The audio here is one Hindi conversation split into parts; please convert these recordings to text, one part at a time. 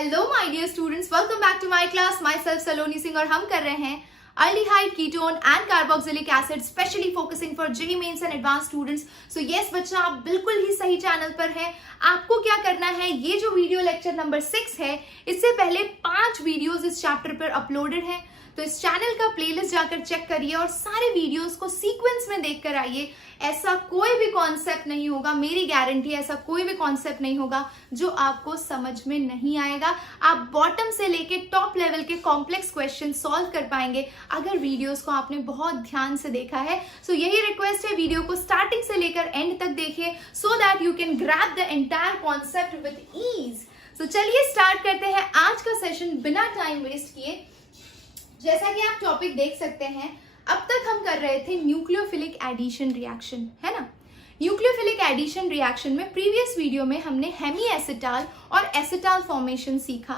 Hello my dear students, welcome back to my class. Myself Saloni Singh और हम कर रहे हैं aldehyde, ketone and carboxylic acid, specially focusing for JEE mains and advance students. So yes बच्चा, आप बिल्कुल ही सही चैनल पर हैं। आपको क्या करना है, ये जो वीडियो लेक्चर नंबर 6 है, इससे पहले 5 वीडियोस इस चैप्टर पर अपलोडेड हैं, तो इस चैनल का प्लेलिस्ट जाकर चेक करिए और सारे वीडियोस को सीक्वेंस में देख कर आइए। ऐसा कोई भी कॉन्सेप्ट नहीं होगा, मेरी गारंटी, ऐसा कोई भी कॉन्सेप्ट नहीं होगा जो आपको समझ में नहीं आएगा। आप बॉटम से लेके टॉप लेवल के कॉम्प्लेक्स क्वेश्चन सॉल्व कर पाएंगे अगर वीडियोस को आपने बहुत ध्यान से देखा है। सो यही रिक्वेस्ट है, वीडियो को स्टार्टिंग से लेकर एंड तक देखिए so that you can grab the entire concept with ease. So चलिए स्टार्ट करते हैं आज का सेशन बिना टाइम वेस्ट किए। जैसा कि आप टॉपिक देख सकते हैं, अब तक हम कर रहे थे न्यूक्लियोफिलिक एडिशन रिएक्शन, है ना। न्यूक्लियोफिलिक एडिशन रिएक्शन में प्रीवियस वीडियो में हमने हेमी एसिटाल और एसिटाल फॉर्मेशन सीखा।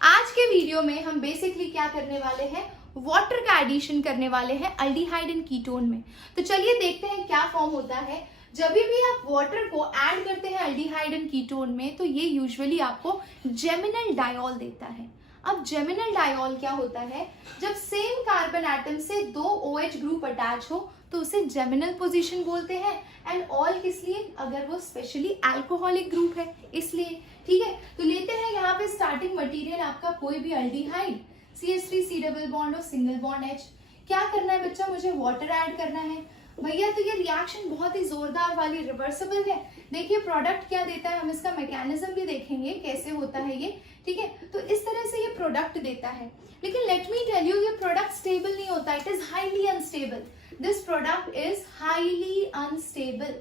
आज के वीडियो में हम बेसिकली क्या करने वाले हैं, वाटर का एडिशन करने वाले हैं अल्डिहाइड एंड कीटोन में। तो चलिए देखते हैं क्या फॉर्म होता है जब भी आप वाटर को ऐड करते हैं अल्डिहाइड एंड कीटोन में। तो ये यूजुअली आपको जेमिनल डायोल देता है। अब जेमिनल डायोल क्या होता है, जब सेम कार्बन एटम से 2 OH ग्रुप अटैच हो तो उसे जेमिनल पोजीशन बोलते हैं। एंड ऑल किस लिए, अगर वो स्पेशली अल्कोहलिक ग्रुप है इसलिए। ठीक है, तो लेते हैं यहाँ पे स्टार्टिंग मटेरियल आपका कोई भी अल्डिहाइड, CH3 डबल बॉन्ड और सिंगल बॉन्ड H। क्या करना है बच्चा, मुझे वाटर ऐड करना है भैया। तो ये रिएक्शन बहुत ही जोरदार वाली रिवर्सिबल है। देखिए प्रोडक्ट क्या देता है, हम इसका मैकेनिज्म भी देखेंगे कैसे होता है ये। ठीक है, तो इस तरह से ये प्रोडक्ट देता है, लेकिन लेट मी टेल यू, ये प्रोडक्ट स्टेबल नहीं होता, it is highly unstable. This product is highly unstable,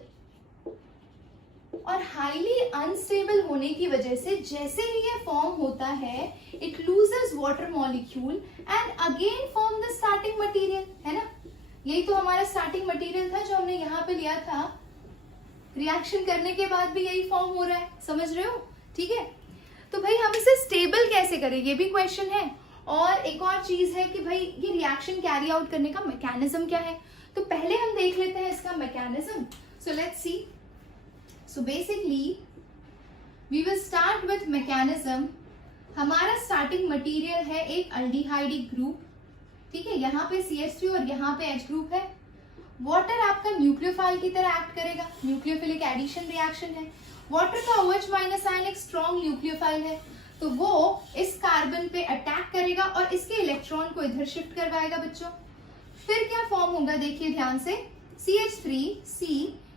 और हाईली अनस्टेबल होने की वजह से जैसे ही ये फॉर्म होता है, it loses water molecule and again form the starting material, है ना। यही तो हमारा स्टार्टिंग मटेरियल था जो हमने यहाँ पे लिया था। रिएक्शन करने के बाद भी यही फॉर्म हो रहा है, समझ रहे हो। ठीक है, तो भाई हम इसे स्टेबल कैसे करें, ये भी क्वेश्चन है। और एक और चीज है कि भाई ये रिएक्शन कैरी आउट करने का मैकेनिज्म क्या है, तो पहले हम देख लेते हैं इसका mechanism. So let's see. So basically we will start with mechanism. हमारा स्टार्टिंग मटेरियल है एक अल्डिहाइडिक ग्रुप, ठीक है, यहाँ पे CH3 और यहाँ पे H ग्रुप है। वाटर आपका न्यूक्लियोफाइल की तरह एक्ट करेगा, न्यूक्लियोफिलिक एडिशन रिएक्शन है। वाटर का OH माइनस आयन एक स्ट्रॉन्ग न्यूक्लियोफाइल है, तो वो इस कार्बन पे अटैक करेगा और इसके इलेक्ट्रॉन को इधर शिफ्ट करवाएगा बच्चों। फिर क्या फॉर्म होगा, देखिए ध्यान से, CH3C,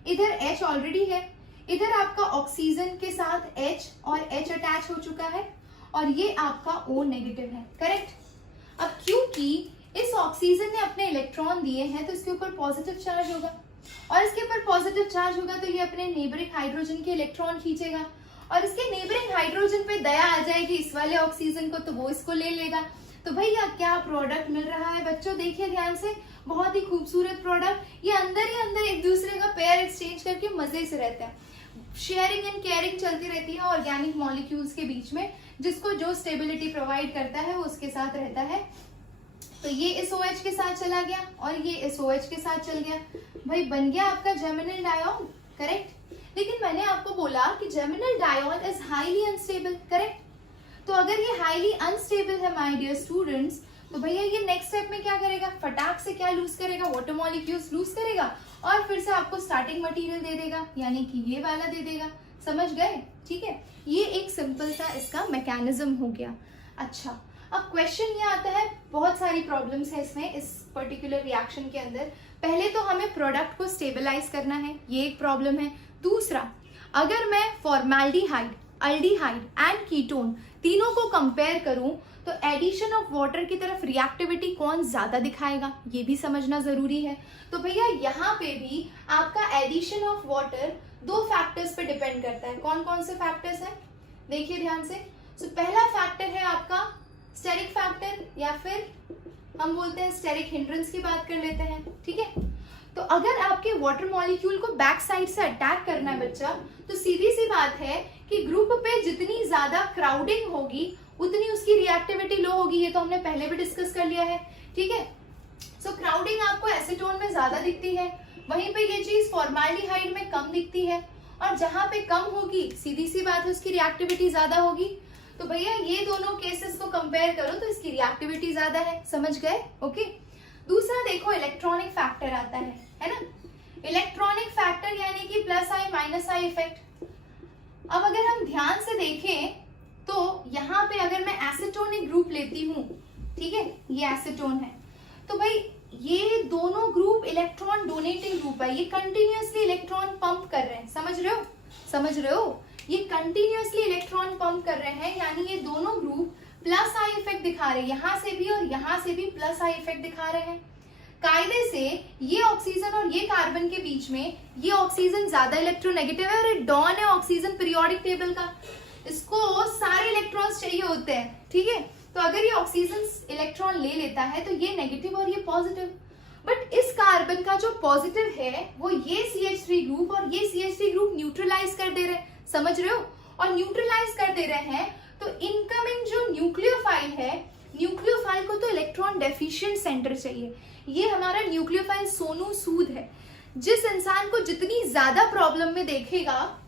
इधर H ऑलरेडी है, इधर आपका ऑक्सीजन के साथ H और H अटैच हो चुका है, और ये आपका O नेगेटिव है, करेक्ट। अब क्योंकि इस ऑक्सीजन ने अपने इलेक्ट्रॉन दिए हैं तो इसके ऊपर पॉजिटिव चार्ज होगा, और इसके ऊपर पॉजिटिव चार्ज होगा तो ये अपने नेबरिंग हाइड्रोजन के इलेक्ट्रॉन खींचेगा, और इसके नेबरिंग हाइड्रोजन पे दया आ जाएगी इस वाले ऑक्सीजन को, तो वो इसको ले लेगा। तो भैया क्या प्रोडक्ट मिल रहा है बच्चों, देखिए ध्यान से, बहुत ही खूबसूरत प्रोडक्ट। ये अंदर ही अंदर एक दूसरे का पेयर एक्सचेंज करके मजे से रहता है। शेयरिंग एंड केयरिंग चलती रहती है ऑर्गेनिक मॉलिक्यूल्स के बीच में, जिसको जो स्टेबिलिटी प्रोवाइड करता है वो उसके साथ रहता है। तो ये इस OH के साथ चला गया और ये इस OH के साथ चल गया, भाई बन गया आपका जेमिनल डायोल, करेक्ट। लेकिन मैंने आपको बोला कि geminal diol is highly unstable, correct. तो अगर ये हाईली अनस्टेबल है माय डियर स्टूडेंट्स, तो भैया ये नेक्स्ट स्टेप में क्या करेगा, फटाक से क्या लूज करेगा, वाटर मॉलिक्यूल्स लूज करेगा और फिर से आपको स्टार्टिंग मटेरियल दे देगा, यानी कि ये वाला दे देगा। समझ गए, ठीक है। ये एक सिंपल सा इसका मैकेनिज्म हो गया। अच्छा, अब क्वेश्चन ये आता है, बहुत सारी प्रॉब्लम्स है इसमें, इस पर्टिकुलर रिएक्शन के अंदर। पहले तो हमें प्रोडक्ट को स्टेबलाइज करना है, ये एक प्रॉब्लम है। दूसरा, अगर मैं फॉर्मेल्डिहाइड, अल्डिहाइड एंड कीटोन तीनों को कंपेयर करूं तो एडिशन ऑफ वाटर की तरफ रिएक्टिविटी कौन ज्यादा दिखाएगा, ये भी समझना जरूरी है। तो भैया यहाँ पे भी आपका एडिशन ऑफ वाटर 2 फैक्टर्स पे डिपेंड करता है। कौन कौन से फैक्टर्स हैं, देखिए ध्यान से। तो पहला फैक्टर है आपका स्टेरिक फैक्टर, या फिर हम बोलते हैं स्टेरिक हिंड्रेंस की बात कर लेते हैं, ठीक है। तो अगर आपके वाटर मॉलिक्यूल को बैक साइड से अटैक करना है बच्चा, तो सीधी सी बात है कि ग्रुप पे जितनी ज्यादा क्राउडिंग होगी उतनी उसकी रिएक्टिविटी लो होगी, ये तो हमने पहले भी डिस्कस कर लिया है, ठीक है। सो क्राउडिंग आपको एसीटोन में ज्यादा दिखती है, वहीं पे ये चीज फॉर्मेल्डिहाइड में कम दिखती है, और जहां पे कम होगी सीधी सी बात है उसकी रिएक्टिविटी ज्यादा होगी। तो भैया ये दोनों केसेस को कंपेयर करो तो इसकी रिएक्टिविटी ज्यादा है, समझ गए? ओके। दूसरा देखो इलेक्ट्रॉनिक फैक्टर आता है ना। इलेक्ट्रॉनिक फैक्टर यानी कि plus I minus I effect. अब अगर हम ध्यान से देखें तो यहाँ पे अगर मैं एसीटोनिक ग्रुप लेती हूँ, ठीक है, ये एसीटोन है, तो भाई ये दोनों ग्रुप इलेक्ट्रॉन डोनेटिंग ग्रुप है, ये कंटिन्यूअसली इलेक्ट्रॉन पंप कर रहे हैं, समझ रहे हो? समझ रहे हो? ये कंटिन्यूअसली इलेक्ट्रॉन पंप कर रहे हैं, यानी ये दोनों ग्रुप प्लस आई इफेक्ट दिखा रहे हैं, यहां से भी और यहां से भी प्लस आई इफेक्ट दिखा रहे हैं। कायदे से ये ऑक्सीजन और ये कार्बन के बीच में ये ऑक्सीजन ज्यादा इलेक्ट्रोनेगेटिव है और ये डॉन है ऑक्सीजन पीरियोडिक टेबल का, इसको सारे इलेक्ट्रॉन्स चाहिए होते हैं, ठीक है। तो अगर ये ऑक्सीजन इलेक्ट्रॉन ले लेता है तो ये नेगेटिव और ये पॉजिटिव, बट इस कार्बन का जो पॉजिटिव है वो ये CH3 ग्रुप और ये CH3 ग्रुप न्यूट्रलाइज कर दे रहे हैं, समझ रहे हो? और न्यूट्रलाइज कर दे रहे हैं तो इनकमिंग जो न्यूक्लियोफाइल है, न्यूक्लियोफाइल को तो इलेक्ट्रॉन डेफिशिएंट सेंटर चाहिए। ये हमारा न्यूक्लियोफाइल सोनू सूद है, जिस इंसान को जितनी ज्यादा प्रॉब्लम में देखेगा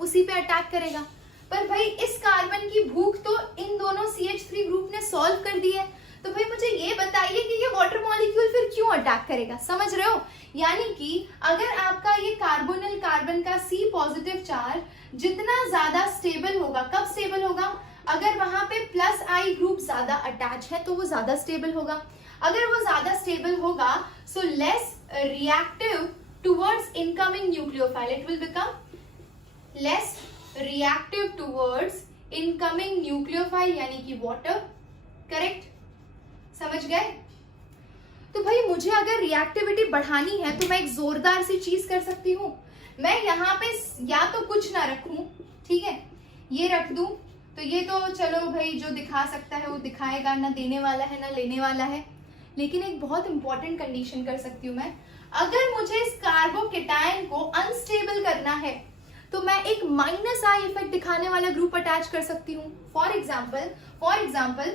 उसी पे अटैक करेगा। पर भाई इस कार्बन की भूख तो इन दोनों CH3 ग्रुप ने सॉल्व कर दी है, तो भाई मुझे ये बताइए कि ये वाटर मॉलिक्यूल फिर क्यों अटैक करेगा, समझ रहे हो? यानी कि अगर आपका ये कार्बोनिल कार्बन का C पॉजिटिव चार्ज जितना ज्यादा स्टेबल होगा, कब स्टेबल होगा? अगर वहां पे प्लस आई ग्रुप ज्यादा अटैच है तो वो ज्यादा स्टेबल होगा। अगर वो ज्यादा स्टेबल होगा so less reactive towards incoming nucleophile, it will become less reactive towards incoming nucleophile यानी कि वाटर, करेक्ट? समझ गए? तो भाई मुझे अगर रिएक्टिविटी बढ़ानी है तो मैं एक जोरदार सी चीज कर सकती हूँ, मैं यहाँ पे या तो कुछ ना रखूं, ठीक है, ये रख दूं, तो ये तो चलो भाई जो दिखा सकता है वो दिखाएगा, ना देने वाला है ना लेने वाला है। लेकिन एक बहुत इंपॉर्टेंट कंडीशन कर सकती हूँ मैं, अगर मुझे इस कार्बोकेटायन को अनस्टेबल करना है तो मैं एक माइनस आई इफेक्ट दिखाने वाला ग्रुप अटैच कर सकती हूँ। फॉर एग्जाम्पल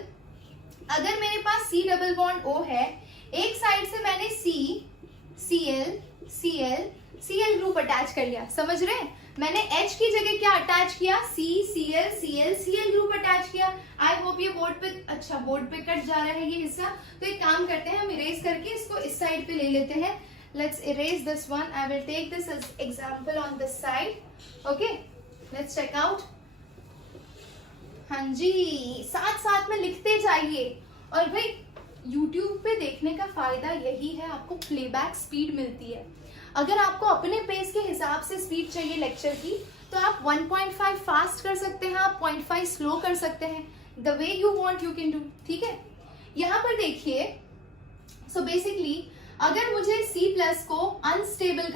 अगर मेरे पास C डबल बॉन्ड O है, एक साइड से मैंने Cl ग्रुप अटैच कर लिया, समझ रहे हैं? मैंने H की जगह क्या अटैच किया? Cl ग्रुप अटैच किया। आई होप ये बोर्ड पे, अच्छा बोर्ड पे कट जा रहा है ये हिस्सा, तो एक काम करते हैं, हम इरेज करके इसको इस साइड पे ले लेते हैं। Let's erase this one. I will take this as example on this side. Okay, let's check out. हाँ जी, साथ साथ में लिखते जाइए। और भाई YouTube पे देखने का फायदा यही है, आपको प्लेबैक स्पीड मिलती है। अगर आपको अपने पेस के हिसाब से स्पीड चाहिए लेक्चर की तो आप 1.5 फास्ट कर सकते हैं, आप 0.5 स्लो कर सकते हैं, the way you want you can do, ठीक है। यहाँ पर देखिए, सो बेसिकली अगर मुझे C+ को अनस्टेबल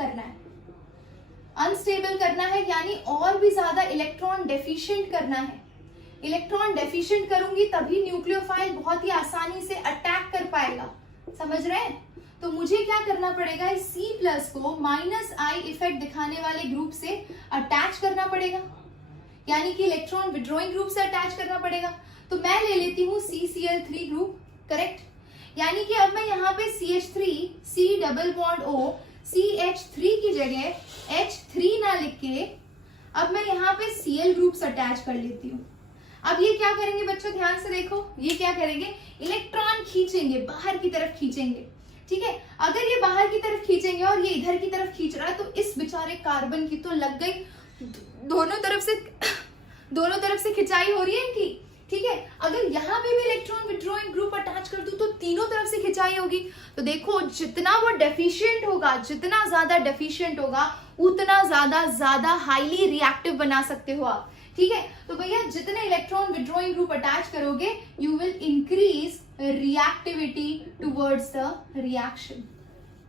करना है यानी और भी ज्यादा इलेक्ट्रॉन डेफिशिएंट करना है, इलेक्ट्रॉन डेफिशिएंट करूंगी तभी न्यूक्लियोफाइल बहुत ही आसानी से अटैक कर पाएगा, समझ रहे हैं? तो मुझे क्या करना पड़ेगा, इस C+ को माइनस आई इफेक्ट दिखाने वाले ग्रुप से अटैच करना पड़ेगा, यानी कि इलेक्ट्रॉन विड्रॉइंग ग्रुप से अटैच करना पड़ेगा। तो मैं ले लेती हूँ CCl3 ग्रुप, करेक्ट? यानी कि अब मैं यहाँ पे CH3 C double bond O CH3 की जगह H3 ना लिख के अब मैं यहाँ पे Cl ग्रुप्स अटैच कर लेती हूँ। अब ये क्या करेंगे बच्चों, ध्यान से देखो, ये क्या करेंगे, इलेक्ट्रॉन खींचेंगे, बाहर की तरफ खींचेंगे, ठीक है। अगर ये बाहर की तरफ खींचेंगे और ये इधर की तरफ खींच रहा है तो इस बेचारे कार्बन की तो लग गई, दोनों तरफ से खिंचाई हो रही है इनकी, ठीक है। अगर यहाँ पे भी इलेक्ट्रॉन विड्रॉइंग ग्रुप अटैच कर दूं तो तीनों तरफ से खिंचाई होगी। तो देखो जितना वो डेफिशिएंट होगा, जितना ज्यादा डेफिशिएंट होगा उतना ज्यादा हाईली रिएक्टिव बना सकते हो आप, ठीक है। तो भैया जितने इलेक्ट्रॉन विड्रॉइंग ग्रुप अटैच करोगे you will increase reactivity towards the reaction.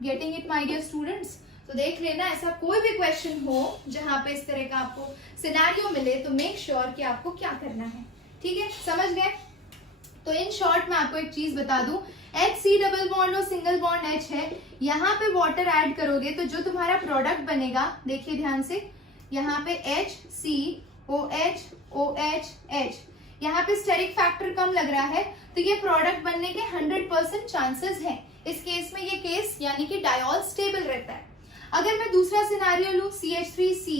Getting it my dear students? तो देख लेना, ऐसा कोई भी क्वेश्चन हो जहां पे इस तरह का आपको सिनेरियो मिले तो मेक श्योर कि आपको क्या करना है, ठीक है, समझ गए? तो इन शॉर्ट मैं आपको एक चीज बता दूं, HC डबल बॉन्ड और सिंगल बॉन्ड H है, यहाँ पे वाटर ऐड करोगे तो जो तुम्हारा प्रोडक्ट बनेगा, देखिए ध्यान से, यहाँ पे HCOH OH H, यहाँ पे स्टेरिक फैक्टर कम लग रहा है तो ये प्रोडक्ट बनने के 100% चांसेस हैं। इस केस में ये केस यानी कि डायोल स्टेबल रहता है। अगर मैं दूसरा सिनेरियो लूं, CH3C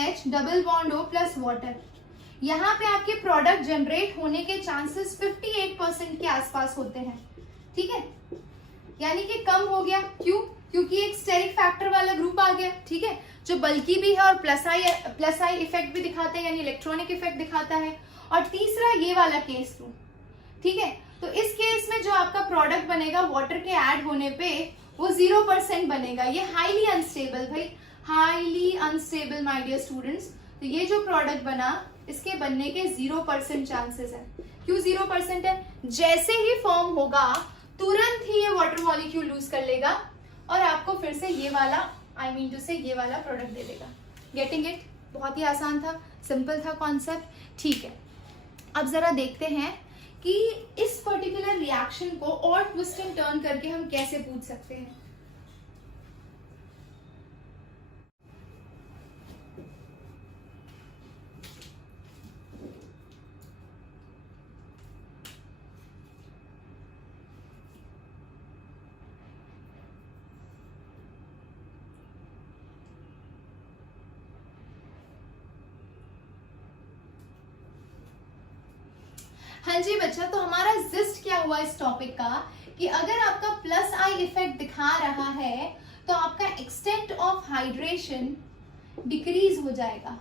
H double bond O plus water, यहाँ पे आपके प्रोडक्ट जनरेट होने के चांसेस 58% के आसपास होते हैं, ठीक है, यानी कि कम हो गया। क्यों? क्योंकि एक स्टेरिक फैक्टर वाला ग्रुप आ गया, ठीक है, जो बल्कि भी है और प्लस आई इफेक्ट भी दिखाता है, यानी इलेक्ट्रॉनिक इफेक्ट दिखाता है। और तीसरा ये वाला केस लूं, ठीक है, तो इस केस में जो आपका प्रोडक्ट बनेगा वाटर के ऐड होने पे वो 0% बनेगा। ये हाईली अनस्टेबल, भाई highly unstable my dear students. तो ये जो प्रोडक्ट बना इसके बनने के 0% चांसेस है। क्यों 0% है? जैसे ही फॉर्म होगा तुरंत ही ये वाटर मॉलिक्यूल लूज कर लेगा और आपको फिर से ये वाला ये वाला प्रोडक्ट दे देगा। Getting it? बहुत ही आसान था, सिंपल था कॉन्सेप्ट, ठीक है। अब जरा देखते हैं कि इस पर्टिकुलर रिएक्शन को और ट्विस्ट एंड टर्न करके हम कैसे पूछ सकते हैं। हाँ जी बच्चा, तो हमारा जिस्ट क्या हुआ इस टॉपिक का कि अगर आपका प्लस आई इफेक्ट दिखा रहा है तो आपका एक्सटेंट ऑफ हाइड्रेशन डिक्रीज हो जाएगा,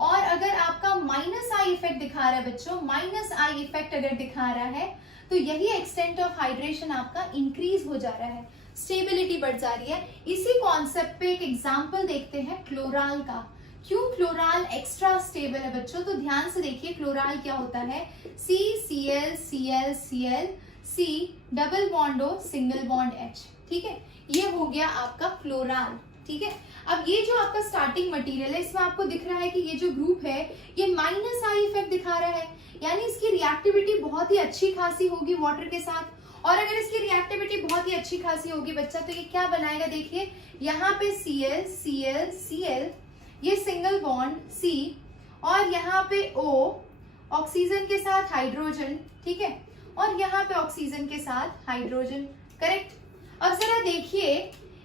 और अगर आपका माइनस आई इफेक्ट दिखा रहा है बच्चों, माइनस आई इफेक्ट अगर दिखा रहा है तो यही एक्सटेंट ऑफ हाइड्रेशन आपका इंक्रीज हो जा रहा है, स्टेबिलिटी बढ़ जा रही है। इसी कॉन्सेप्ट पे एक एग्जांपल देखते हैं क्लोराल का। क्यों क्लोराल एक्स्ट्रा स्टेबल है बच्चों? तो ध्यान से देखिए क्लोराल क्या होता है, CCl C double bond O single bond H, ठीक है, ये हो गया आपका क्लोराल, ठीक है। अब ये जो आपका स्टार्टिंग मटेरियल है इसमें आपको दिख रहा है कि ये जो ग्रुप है ये माइनस आई इफेक्ट दिखा रहा है, यानी इसकी रिएक्टिविटी बहुत ही अच्छी खासी होगी वाटर के साथ। और अगर इसकी रिएक्टिविटी बहुत ही अच्छी खासी होगी बच्चा तो ये क्या बनाएगा, देखिए यहाँ पे Cl ये सिंगल बॉन्ड C और यहाँ पे O ऑक्सीजन के साथ हाइड्रोजन, ठीक है, और यहाँ पे ऑक्सीजन के साथ हाइड्रोजन, करेक्ट। अब जरा देखिए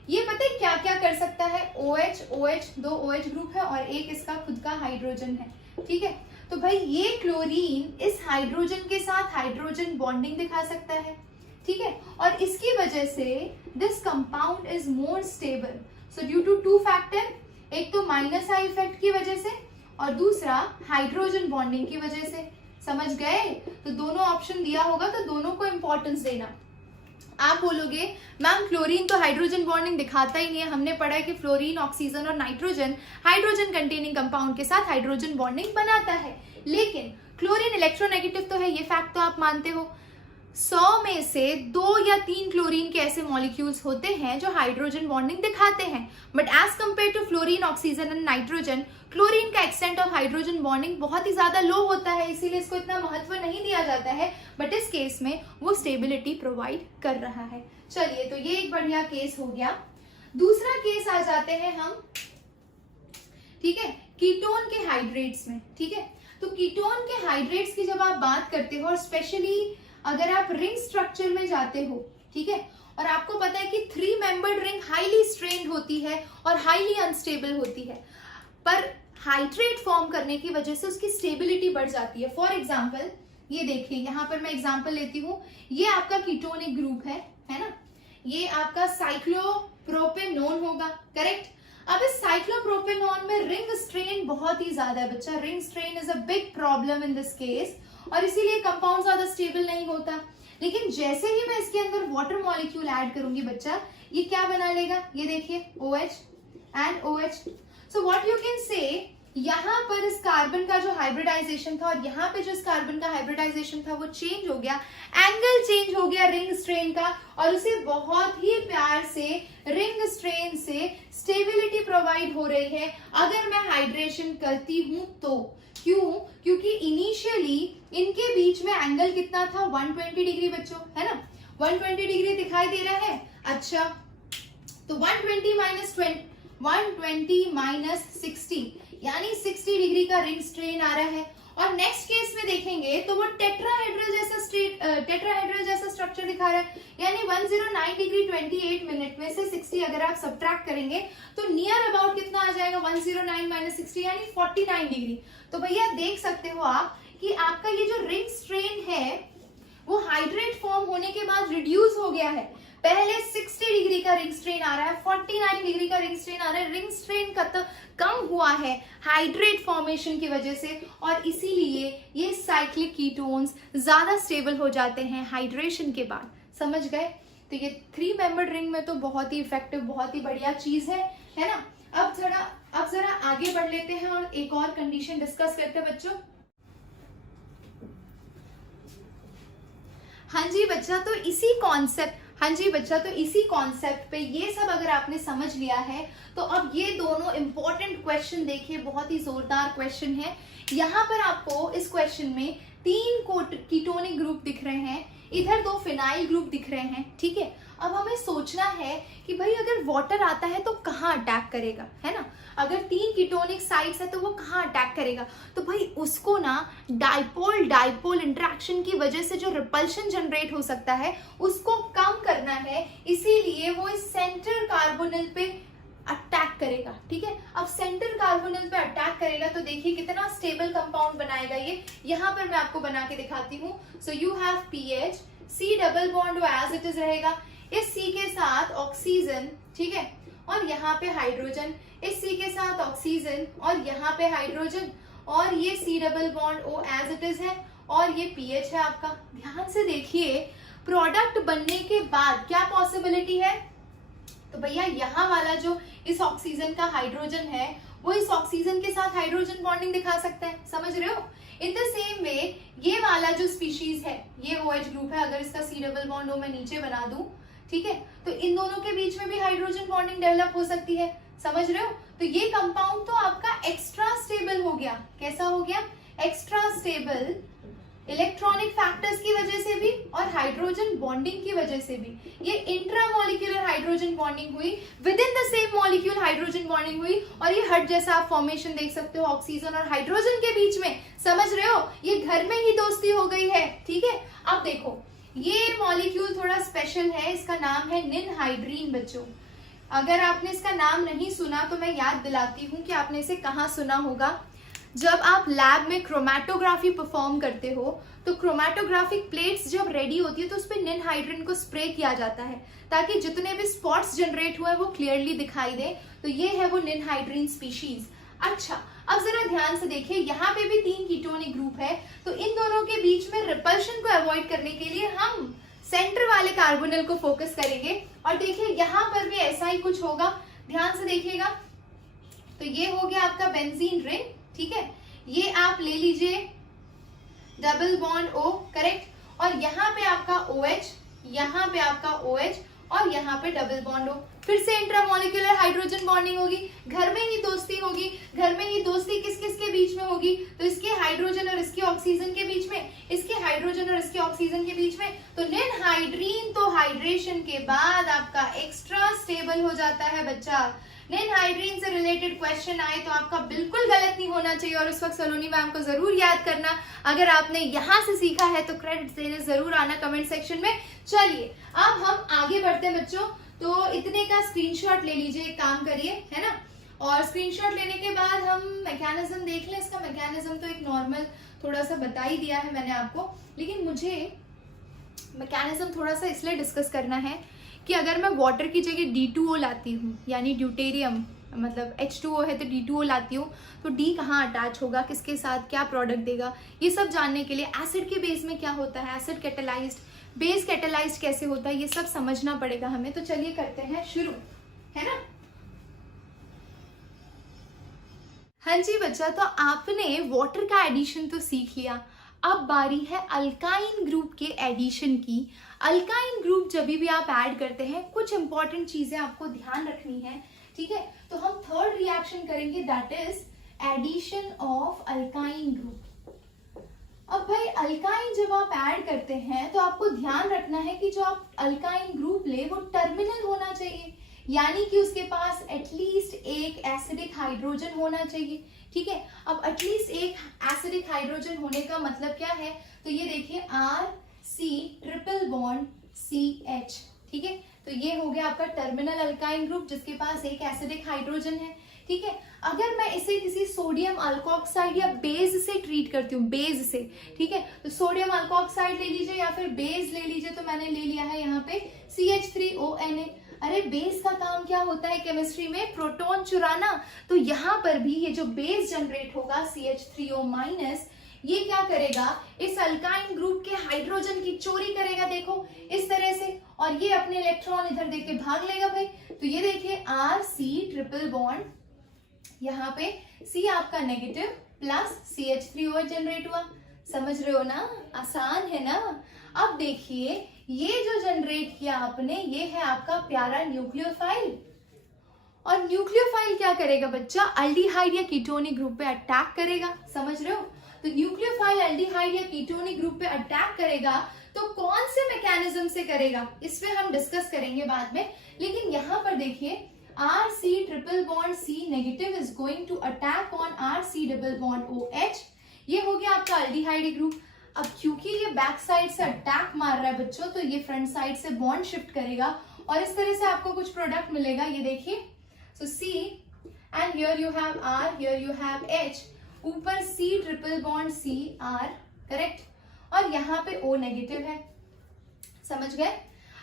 ये पता है क्या क्या कर सकता है, OH दो OH ग्रुप है और एक इसका खुद का हाइड्रोजन है, ठीक है। तो भाई ये क्लोरीन इस हाइड्रोजन के साथ हाइड्रोजन बॉन्डिंग दिखा सकता है, ठीक है, और इसकी वजह से this compound is more stable. So due to two factor, एक तो माइनस आई इफेक्ट की वजह से और दूसरा हाइड्रोजन बॉन्डिंग की वजह से। समझ गए? तो दोनों ऑप्शन दिया होगा तो दोनों को इंपॉर्टेंस देना। आप बोलोगे मैम क्लोरीन तो हाइड्रोजन बॉन्डिंग दिखाता ही नहीं है, हमने पढ़ा है कि फ्लोरीन ऑक्सीजन और नाइट्रोजन हाइड्रोजन कंटेनिंग कंपाउंड के साथ हाइड्रोजन बॉन्डिंग बनाता है, लेकिन क्लोरीन इलेक्ट्रोनेगेटिव तो है, ये फैक्ट तो आप मानते हो। 100 में से 2 या 3 क्लोरीन के ऐसे मॉलिक्यूल्स होते हैं जो हाइड्रोजन बॉन्डिंग दिखाते हैं, but as compare to fluorine oxygen and nitrogen chlorine का एक्सटेंट ऑफ हाइड्रोजन बॉन्डिंग बहुत ही ज्यादा लो होता है, इसीलिए इसको इतना महत्व नहीं दिया जाता है, बट इस केस में वो स्टेबिलिटी प्रोवाइड कर रहा है। चलिए, तो ये एक बढ़िया केस हो गया। दूसरा केस आ जाते हैं हम, ठीक है, कीटोन के हाइड्रेट्स में, ठीक है। तो कीटोन के हाइड्रेट्स की जब आप बात करते हो और स्पेशली अगर आप रिंग स्ट्रक्चर में जाते हो, ठीक है, और आपको पता है कि 3 मेंबर्ड रिंग हाईली स्ट्रेन्ड होती है और हाईली अनस्टेबल होती है, पर हाइड्रेट फॉर्म करने की वजह से उसकी स्टेबिलिटी बढ़ जाती है। फॉर एग्जाम्पल ये देखिए, यहां पर मैं एग्जाम्पल लेती हूं, ये आपका कीटोनिक ग्रुप है ना, ये आपका साइक्लोप्रोपेनोन होगा, करेक्ट। अब इस साइक्लोप्रोपेनोन में रिंग स्ट्रेन बहुत ही ज्यादा है बच्चा, ring strain is a big problem in this case, और इसीलिए कंपाउंड ज्यादा स्टेबल नहीं होता। लेकिन जैसे ही मैं इसके अंदर वाटर मॉलिक्यूल ऐड करूंगी बच्चा, ये क्या बना लेगा, ये देखिए OH and OH। So what you can say, यहाँ पर इस कार्बन का जो हाइब्रिडाइजेशन था और यहाँ पे जो इस कार्बन का हाइब्रिडाइजेशन था वो चेंज हो गया, एंगल चेंज हो गया रिंग स्ट्रेन का, और उसे बहुत ही प्यार से रिंग स्ट्रेन से स्टेबिलिटी प्रोवाइड हो रही है अगर मैं हाइड्रेशन करती हूं तो। क्यों? क्योंकि इनिशियली इनके बीच में एंगल कितना था, 120 डिग्री बच्चों, है ना, 120 डिग्री दिखाई दे रहा है। अच्छा, तो 120 माइनस 60 यानी 60 डिग्री का रिंग स्ट्रेन आ रहा है, और नेक्स्ट केस में देखेंगे तो वो टेट्राहेड्रल जैसा स्ट्रक्चर दिखा रहा है, यानी 109 डिग्री 28 मिनट में से 60 अगर आप सब्ट्रैक्ट करेंगे तो नियर अबाउट कितना आ जाएगा, 109 माइनस 60 यानी 49 डिग्री। तो भैया देख सकते हो आप कि आपका ये जो रिंग स्ट्रेन है वो हाइड्रेट फॉर्म होने के बाद रिड्यूस हो गया है। पहले 60 डिग्री का रिंग स्ट्रेन आ रहा है, 49 डिग्री का रिंग स्ट्रेन आ रहा है। रिंग स्ट्रेन कम हुआ है हाइड्रेट फॉर्मेशन की वजह से, और इसीलिए ये साइक्लिक कीटोन्स ज्यादा स्टेबल हो जाते हैं हाइड्रेशन के बाद। समझ गए? तो ये 3 मेंबर्ड रिंग में तो बहुत ही इफेक्टिव, बहुत ही बढ़िया चीज है ना। अब जरा आगे बढ़ लेते हैं और एक और कंडीशन डिस्कस करते हैं बच्चों। हाँ जी बच्चा, तो इसी कॉन्सेप्ट पे ये सब अगर आपने समझ लिया है तो अब ये दोनों इंपॉर्टेंट क्वेश्चन देखिए, बहुत ही जोरदार क्वेश्चन है। यहाँ पर आपको इस क्वेश्चन में 3 कीटोनिक ग्रुप दिख रहे हैं, इधर 2 फिनाइल ग्रुप दिख रहे हैं, ठीक है। अब हमें सोचना है कि भाई अगर वाटर आता है तो कहाँ अटैक करेगा, है ना। अगर 3 कीटोनिक साइट्स है तो वो कहाँ अटैक करेगा, तो भाई उसको ना डाइपोल इंटरेक्शन की वजह से जो रिपल्शन जनरेट हो सकता है उसको कम करना है, इसीलिए वो इस सेंटर कार्बोनिल पे अटैक करेगा, ठीक है। अब सेंटर कार्बोनिल पे अटैक करेगा तो देखिए कितना स्टेबल कंपाउंड बनाएगा ये। यहाँ पर मैं आपको बना के दिखाती हूँ। So you have PH, C double bond as it is रहेगा, इस सी के साथ ऑक्सीजन, ठीक है, और यहाँ पे हाइड्रोजन, इस सी के साथ ऑक्सीजन और यहाँ पे हाइड्रोजन, और ये C double bond O as it is है, और ये पीएच है आपका। ध्यान से देखिए प्रोडक्ट बनने के बाद क्या पॉसिबिलिटी है, तो भैया यहाँ वाला जो इस ऑक्सीजन का हाइड्रोजन है वो इस ऑक्सीजन के साथ हाइड्रोजन बॉन्डिंग दिखा सकता है, समझ रहे हो। इन द सेम वे ये वाला जो स्पीशीज है ये OH ग्रुप है, अगर इसका सी डबल बॉन्ड मैं नीचे बना दूं, ठीक है, तो इन दोनों के बीच में भी हाइड्रोजन बॉन्डिंग डेवलप हो सकती है, समझ रहे हो। तो ये कंपाउंड तो आपका एक्स्ट्रा स्टेबल हो गया। कैसा हो गया? एक्स्ट्रा स्टेबल, इलेक्ट्रॉनिक फैक्टर्स की वजह से भी और हाइड्रोजन बॉन्डिंग की वजह से भी। ये इंट्रामोलिक्यूलर हाइड्रोजन बॉन्डिंग हुई, with in the same molecule hydrogen bonding हुई, और ये हट जैसा आप फॉर्मेशन देख सकते हो ऑक्सीजन और हाइड्रोजन के बीच में, समझ रहे हो। ये घर में ही दोस्ती हो गई है, ठीक है। अब देखो ये मॉलिक्यूल थोड़ा स्पेशल है, इसका नाम है निनहाइड्रीन। बच्चों अगर आपने इसका नाम नहीं सुना तो मैं याद दिलाती हूँ कि आपने इसे कहाँ सुना होगा। जब आप लैब में क्रोमैटोग्राफी परफॉर्म करते हो तो क्रोमैटोग्राफिक प्लेट्स जब रेडी होती है तो उस पर निनहाइड्रीन को स्प्रे किया जाता है ताकि जितने भी स्पॉट्स जनरेट हुए वो क्लियरली दिखाई दे। तो ये है वो निनहाइड्रीन स्पीशीज। अच्छा अब जरा ध्यान से देखिए, यहाँ पे भी 3 कीटोनिक ग्रुप है, तो इन दोनों के बीच में रिपल्शन को अवॉइड करने के लिए हम सेंटर वाले कार्बोनिल को फोकस करेंगे। और देखिए यहाँ पर भी ऐसा ही कुछ होगा, ध्यान से देखिएगा। तो ये हो गया आपका बेंजीन रिंग, ठीक है। ये आप ले लीजिए डबल बॉन्ड O, करेक्ट, और यहाँ पे आपका OH, यहाँ पे आपका OH और यहाँ पे डबल बॉन्ड O। फिर से इंट्रामोलिक्यूलर हाइड्रोजन बॉन्डिंग होगी, घर में ही दोस्ती होगी। घर में ही दोस्ती किस किस के बीच में होगी, तो इसके हाइड्रोजन और इसके ऑक्सीजन के बीच में, इसके हाइड्रोजन और इसके ऑक्सीजन के बीच में। तो निनहाइड्रीन तो हाइड्रेशन के बाद आपका एक्स्ट्रा स्टेबल हो जाता है बच्चा। निनहाइड्रीन से रिलेटेड क्वेश्चन आए तो आपका बिल्कुल गलत नहीं होना चाहिए, और उस वक्त सलोनी मैम को जरूर याद करना। अगर आपने यहाँ से सीखा है तो क्रेडिट देने जरूर आना कमेंट सेक्शन में। चलिए अब हम आगे बढ़ते हैं बच्चों। तो इतने का स्क्रीनशॉट ले लीजिए, एक काम करिए, है ना। और स्क्रीनशॉट लेने के बाद हम मैकेनिज्म देख लें। इसका मैकेनिज्म तो एक नॉर्मल थोड़ा सा बता ही दिया है मैंने आपको, लेकिन मुझे मैकेनिज्म थोड़ा सा इसलिए डिस्कस करना है कि अगर मैं वाटर की जगह D2O लाती हूँ, यानी ड्यूटेरियम, मतलब H2O है तो D2O लाती हूँ, तो D कहाँ अटैच होगा, किसके साथ, क्या प्रोडक्ट देगा, ये सब जानने के लिए एसिड के बेस में क्या होता है, एसिड कैटेलाइज्ड, बेस कैटेलाइज्ड कैसे होता है, ये सब समझना पड़ेगा हमें। तो चलिए करते हैं शुरू, है ना। हाँ जी बच्चा, तो आपने वाटर का एडिशन तो सीख लिया, अब बारी है अल्काइन ग्रुप के एडिशन की। अल्काइन ग्रुप जब भी आप ऐड करते हैं कुछ इंपॉर्टेंट चीजें आपको ध्यान रखनी है, ठीक है। तो हम थर्ड रिएक्शन करेंगे, that is addition of alkyne group. अब भाई अल्काइन जब आप ऐड करते हैं तो आपको ध्यान रखना है कि जो आप अल्काइन ग्रुप ले वो टर्मिनल होना चाहिए, यानी कि उसके पास एटलीस्ट एक एसिडिक हाइड्रोजन होना चाहिए। ठीक है। अब एटलीस्ट एक एसिडिक हाइड्रोजन होने का मतलब क्या है, तो ये देखिए R≡CH, ठीक है। तो ये हो गया आपका टर्मिनल अल्काइन ग्रुप जिसके पास एक एसिडिक हाइड्रोजन है, ठीक है। अगर मैं इसे किसी सोडियम अल्कोक्साइड या बेस से ट्रीट करती हूँ, बेस से, ठीक है, तो सोडियम अल्कोक्साइड ले लीजिए या फिर बेस ले लीजिए, तो मैंने ले लिया है यहाँ पे CH3ONA। अरे बेस का काम क्या होता है केमिस्ट्री में, प्रोटॉन चुराना। तो यहाँ पर भी ये जो बेस जनरेट होगा CH3O-, ये क्या करेगा, इस अल्काइन ग्रुप के हाइड्रोजन की चोरी करेगा, देखो इस तरह से, और ये अपने इलेक्ट्रॉन इधर देके के भाग लेगा भाई। तो ये देखिए RC ट्रिपल बॉन्ड, यहाँ पे C आपका नेगेटिव प्लस CH3OH जनरेट हुआ, समझ रहे हो ना, आसान है ना। अब देखिए ये जो जनरेट किया आपने, ये है आपका प्यारा न्यूक्लियोफाइल, और न्यूक्लियोफाइल क्या करेगा बच्चा, अल्डिहाइड या कीटोनिक ग्रुप पे अटैक करेगा, समझ रहे हो। तो न्यूक्लियोफाइल अल्डिहाइड या कीटोनिक ग्रुप पे अटैक करेगा, तो कौन से मैकेनिज्म से करेगा इस पे हम डिस्कस करेंगे बाद में। लेकिन यहाँ पर देखिए RC triple bond C negative is going to attack on RC double bond OH, ये हो गया आपका अल्डिहाइड ग्रुप। अब क्योंकि ये बैक साइड से अटैक मार रहा है बच्चों, तो ये फ्रंट साइड से बॉन्ड शिफ्ट करेगा और इस तरह से आपको कुछ प्रोडक्ट मिलेगा, ये देखिए। सो C and here you have R, here you have H, ऊपर C triple bond CR, correct, और यहाँ पे O नेगेटिव है, समझ गए।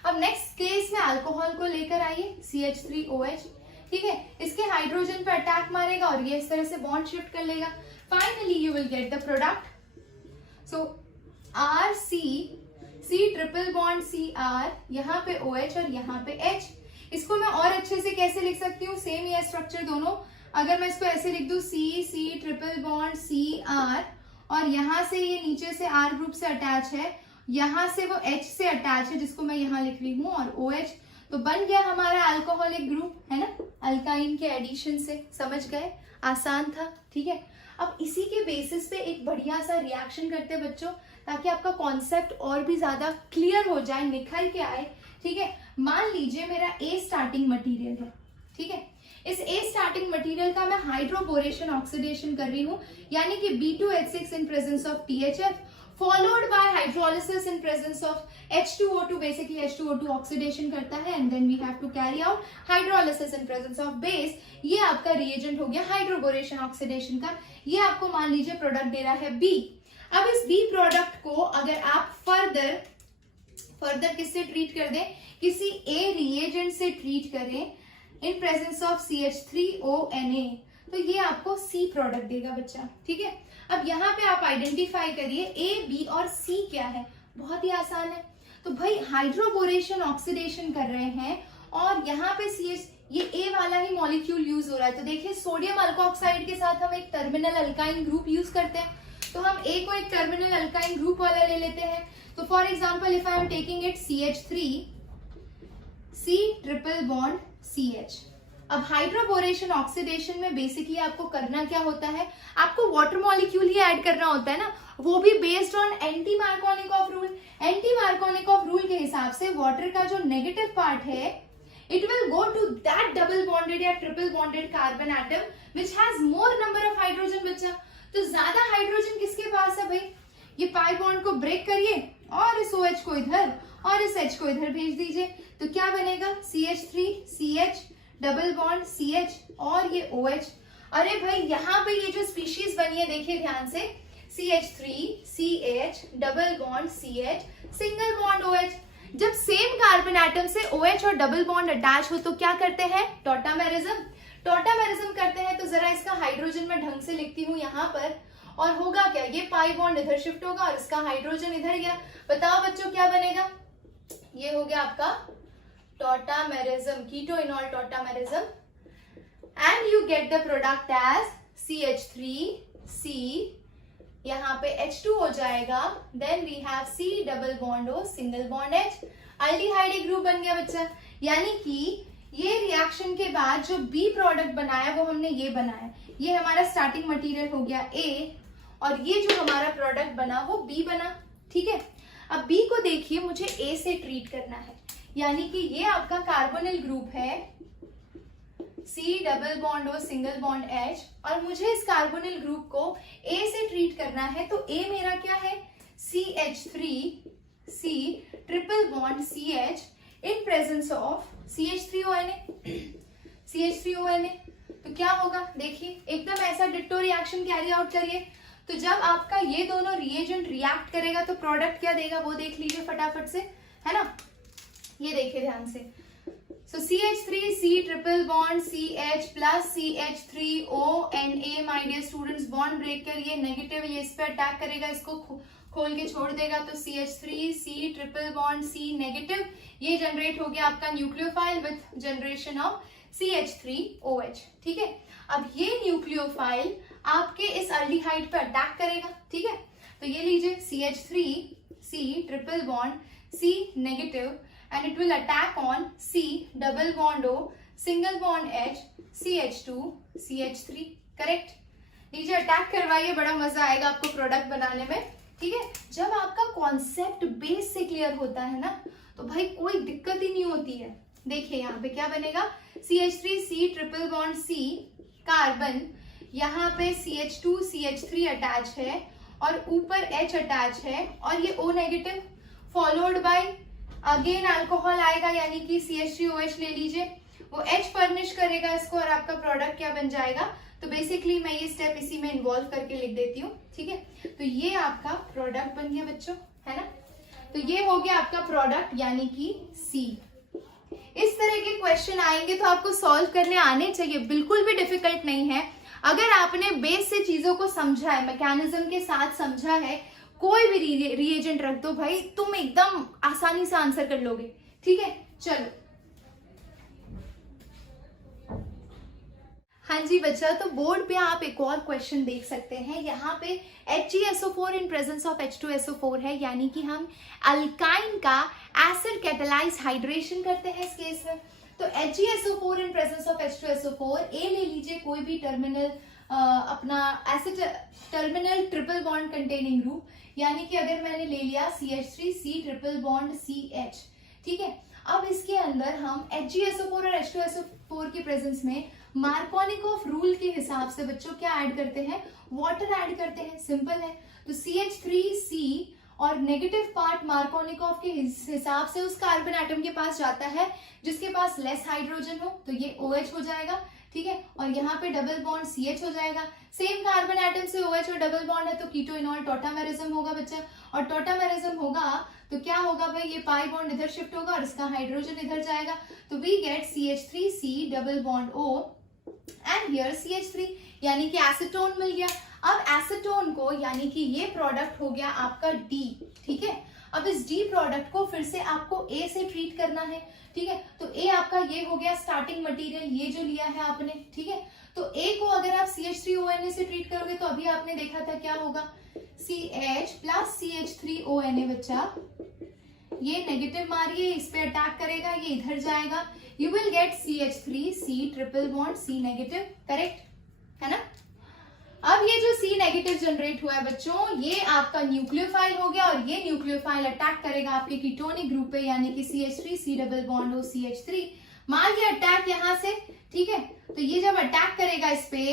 अब नेक्स्ट केस में अल्कोहल को लेकर आइए CH3OH, ठीक है, इसके हाइड्रोजन पे अटैक मारेगा और ये इस तरह से बॉन्ड शिफ्ट कर लेगा। Finally you will get the product, so RC, C triple bond CR, यहाँ पे OH और यहाँ पे H। इसको मैं और अच्छे से कैसे लिख सकती हूँ, सेम ही है स्ट्रक्चर दोनों। अगर मैं इसको ऐसे लिख दूं C ट्रिपल बॉन्ड CR, और यहाँ से ये नीचे से R ग्रुप से अटैच है, यहाँ से वो H से अटैच है जिसको मैं यहाँ लिख रही हूँ, और OH, तो बन गया हमारा अल्कोहलिक ग्रुप, है ना, अल्काइन के एडिशन से, समझ गए, आसान था, ठीक है। अब इसी के बेसिस पे एक बढ़िया सा रिएक्शन करते हैं बच्चों, ताकि आपका कॉन्सेप्ट और भी ज्यादा क्लियर हो जाए, निखर के आए, ठीक है। मान लीजिए मेरा A स्टार्टिंग मटेरियल है, ठीक है, इस A स्टार्टिंग मटेरियल का मैं हाइड्रोबोरेशन ऑक्सीडेशन कर रही हूँ, यानी कि B2H6 in presence of THF followed by hydrolysis in presence of H2O2, basically H2O2 oxidation करता है, and then we have to carry out hydrolysis in presence of base। ये आपका रिएजेंट हो गया हाइड्रोबोरेशन ऑक्सीडेशन का, ये आपको मान लीजिए प्रोडक्ट दे रहा है B। अब इस B प्रोडक्ट को अगर आप फर्दर किससे ट्रीट कर दें, किसी A रिएजेंट से ट्रीट करें इन प्रेजेंस ऑफ CH3ONA, तो ये आपको C प्रोडक्ट देगा बच्चा, ठीक है। अब यहाँ पे आप आइडेंटिफाई करिए A, B और C क्या है, बहुत ही आसान है। तो भाई हाइड्रोबोरेशन ऑक्सीडेशन कर रहे हैं और यहाँ पे CH, ये A वाला ही मॉलिक्यूल यूज हो रहा है। तो देखिए सोडियम अल्कोक्साइड के साथ हम एक टर्मिनल अल्काइन ग्रुप यूज करते हैं, तो हम A को एक टर्मिनल अल्काइन ग्रुप वाला ले लेते हैं। तो for example if I am taking it CH3, C triple bond CH। अब हाइड्रोबोरेशन ऑक्सीडेशन में बेसिकली आपको करना क्या होता है, आपको वाटर मॉलिक्यूल ही ऐड करना होता है ना, वो भी based on anti Markovnikov rule. Anti Markovnikov rule के हिसाब से वाटर का जो नेगेटिव पार्ट है, it will go to that double bonded या triple bonded carbon atom which has more number of hydrogen बच्चा। तो ज्यादा हाइड्रोजन किसके पास है भाई, ये पाई बॉन्ड को ब्रेक करिए और इस OH को इधर और इस H को इधर भेज दीजिए, तो क्या बनेगा CH3 CH double bond CH और ये OH। अरे भाई यहाँ पे ये जो स्पीशीज बनी है देखिए ध्यान से, CH3 CH double bond CH single bond OH। जब सेम कार्बन एटम से OH और डबल बॉन्ड अटैच हो तो क्या करते हैं, टॉटामेरिज्म करते हैं। तो जरा इसका हाइड्रोजन मैं ढंग से लिखती हूँ यहाँ पर, और होगा क्या, ये पाई बॉन्ड इधर शिफ्ट होगा और इसका हाइड्रोजन इधर गया। बताओ बच्चों क्या बनेगा, ये हो गया आपका tautomerism, keto enol tautomerism, and you get the product as CH3C, यहाँ पे H2 हो जाएगा, then we have C double bond O single bond H, aldehyde group बन गया बच्चा। यानी कि ये रिएक्शन के बाद जो B प्रोडक्ट बनाया वो हमने ये बनाया, ये हमारा स्टार्टिंग मटेरियल हो गया A, और ये जो हमारा प्रोडक्ट बना वो B बना, ठीक है। अब B को देखिए मुझे A से ट्रीट करना है, यानी कि ये आपका कार्बोनिल ग्रुप है C double bond O single bond H, और मुझे इस कार्बोनिल ग्रुप को A से ट्रीट करना है, तो A मेरा क्या है, CH3C triple bond CH in presence of CH3ONA। CH3ONA तो क्या होगा, देखिए एकदम ऐसा डिट्टो रिएक्शन कैरी आउट करिए। तो जब आपका ये दोनों रिएजेंट रिएक्ट करेगा तो प्रोडक्ट क्या देगा वो देख लीजिए फटाफट से, है ना। ये देखिए ध्यान से, so CH3C triple bond CH plus CH3ONA my dear students, bond break कर ये नेगेटिव, ये इस पे अटैक करेगा, इसको खोल के छोड़ देगा, तो CH3C triple bond C negative, ये जनरेट हो गया आपका nucleophile with generation of CH3OH। ठीक है, अब ये न्यूक्लियोफाइल आपके इस अल्डिहाइड पे अटैक करेगा। ठीक है, तो ये लीजिए CH3C triple bond C negative and it will attack on C double bond O single bond H CH2 CH3, correct. नीचे अटैक करवाइए, बड़ा मजा आएगा आपको प्रोडक्ट बनाने में। ठीक है, जब आपका कॉन्सेप्ट बेस से क्लियर होता है ना तो भाई कोई दिक्कत ही नहीं होती है। देखिए यहाँ पे क्या बनेगा, CH3C triple bond C carbon, यहाँ पे CH2 CH3 अटैच है और ऊपर H अटैच है और ये O negative, followed by again alcohol आएगा, यानी कि CH3OH ले लीजिए, वो H फर्निश करेगा इसको और आपका प्रोडक्ट क्या बन जाएगा। तो बेसिकली मैं ये स्टेप इसी में इन्वॉल्व करके लिख देती हूँ। ठीक है, तो ये आपका प्रोडक्ट बन गया बच्चों, है ना। तो ये हो गया आपका प्रोडक्ट यानी कि C। इस तरह के क्वेश्चन आएंगे तो आपको सॉल्व करने आने चाहिए, बिल्कुल भी डिफिकल्ट नहीं है। अगर आपने बेस से चीजों को समझा है, मैकेनिज्म के साथ समझा है, कोई भी रिएजेंट रख दो भाई, तुम एकदम आसानी से आंसर कर लोगे। ठीक है, चलो। हाँ जी बच्चा, तो बोर्ड पे आप एक और क्वेश्चन देख सकते हैं। यहाँ पे HgSO4 in presence of H2SO4 है, यानी कि हम अल्काइन का एसिड कैटेलाइज हाइड्रेशन करते हैं इस केस में। तो HgSO4 in presence of H2SO4, ए ले लीजिए कोई भी टर्मिनल अपना acid terminal triple bond containing group, यानी कि अगर मैंने ले लिया CH3C ट्रिपल बॉन्ड CH। ठीक है, अब इसके अंदर हम HgSO4 और H2SO4 की प्रेजेंस में मार्कोनिकॉफ रूल के हिसाब से बच्चों क्या ऐड करते हैं, वाटर ऐड करते हैं। सिंपल है, तो CH3C और नेगेटिव पार्ट मार्कोनिकॉफ के हिसाब से उस कार्बन एटम के पास जाता है जिसके पास लेस हाइड्रोजन हो, तो ये OH हो जाएगा। ठीक है, और यहाँ पे डबल बॉन्ड CH हो जाएगा। सेम कार्बन एटम से OH और डबल बॉन्ड है तो कीटोइनॉल टॉटामेरिज्म होगा बच्चा, और टॉटामेरिज्म होगा तो क्या होगा भाई, ये पाई बॉन्ड इधर शिफ्ट होगा और इसका हाइड्रोजन इधर जाएगा, तो we get CH3C double bond O and here CH3, यानी कि एसीटोन मिल गया। अब एसीटोन को, यानी कि ये प्रोडक्ट हो गया आपका D। ठीक है, अब इस D प्रोडक्ट को फिर से आपको A से ट्रीट करना है। ठीक है, तो A आपका ये हो गया स्टार्टिंग मटेरियल, ये जो लिया है आपने। ठीक है, तो A को अगर आप CH3ONA से ट्रीट करोगे तो अभी आपने देखा था क्या होगा, CH प्लस CH3ONA बच्चा, ये नेगेटिव मारिए, इस पे अटैक करेगा, ये इधर जाएगा, you will get CH3C triple bond C negative, correct है ना। अब ये जो C नेगेटिव जनरेट हुआ है बच्चों, ये आपका न्यूक्लियोफाइल हो गया और ये न्यूक्लियोफाइल अटैक करेगा आपके कीटोनिक ग्रुप पे, यानी कि CH3C double bond O CH3, मारिए अटैक यहाँ से। ठीक है, तो ये जब अटैक करेगा इस पे,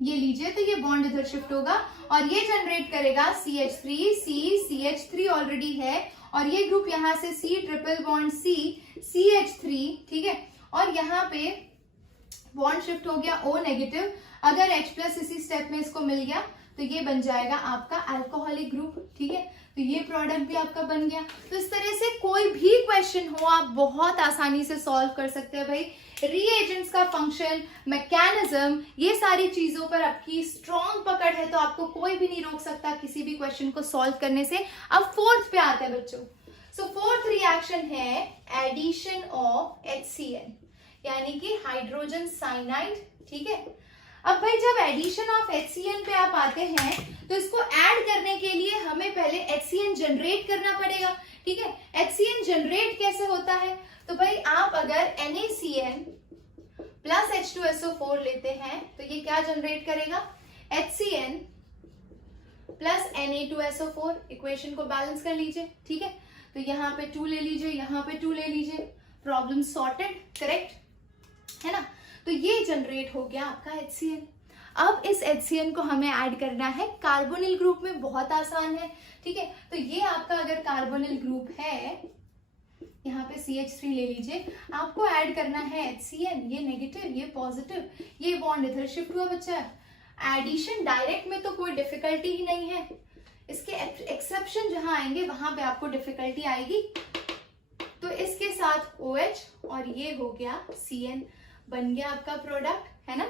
ये लीजिए, तो ये बॉन्ड इधर शिफ्ट होगा और ये जनरेट करेगा CH3C, CH3 ऑलरेडी है और ये ग्रुप यहाँ से C triple bond C CH3। ठीक है, और यहाँ पे बॉन्ड शिफ्ट हो गया O नेगेटिव, अगर H प्लस इसी स्टेप में इसको मिल गया तो ये बन जाएगा आपका अल्कोहलिक ग्रुप। ठीक है, तो ये प्रोडक्ट भी आपका बन गया। तो इस तरह से कोई भी क्वेश्चन हो आप बहुत आसानी से सॉल्व कर सकते हैं भाई। रीएजेंट्स का फंक्शन, मैकेनिज्म, ये सारी चीजों पर आपकी स्ट्रॉन्ग पकड़ है तो आपको कोई भी नहीं रोक सकता किसी भी क्वेश्चन को सॉल्व करने से। अब फोर्थ पे आते हैं बच्चों। सो फोर्थ रिएक्शन है एडिशन ऑफ HCl, यानी कि हाइड्रोजन साइनाइड। ठीक है, अब भाई जब एडिशन ऑफ HCl पे आप आते हैं तो इसको ऐड करने के लिए हमें पहले HCl जनरेट करना पड़ेगा। ठीक है, HCl जनरेट कैसे होता है, तो भाई आप अगर NaCl प्लस H2SO4 लेते हैं तो ये क्या जनरेट करेगा, HCl प्लस Na2SO4। इक्वेशन को बैलेंस कर लीजिए। ठीक है, तो यहाँ पे 2 ले लीजिए, यहाँ पे 2 ले लीजिए, प्रॉब्लम सॉर्टेड, करेक्ट है ना। तो ये जनरेट हो गया आपका HCl। अब इस HCl को हमें ऐड करना है कार्बोनिल ग्रुप में, बहुत आसान है, ठीक है। तो ये आपका अगर कार्बोनिल ग्रुप है, यहाँ पे CH3 ले लीजिए, आपको ऐड करना है HCl, ये नेगेटिव ये पॉजिटिव, ये बॉन्ड इधर शिफ्ट हुआ बच्चा। एडिशन डायरेक्ट में तो कोई डिफिकल्टी ही नहीं है, इसके एक्सेप्शन जहां आएंगे वहां पे आपको डिफिकल्टी आएगी। तो इसके साथ OH और ये हो गया CN, बन गया आपका प्रोडक्ट, है ना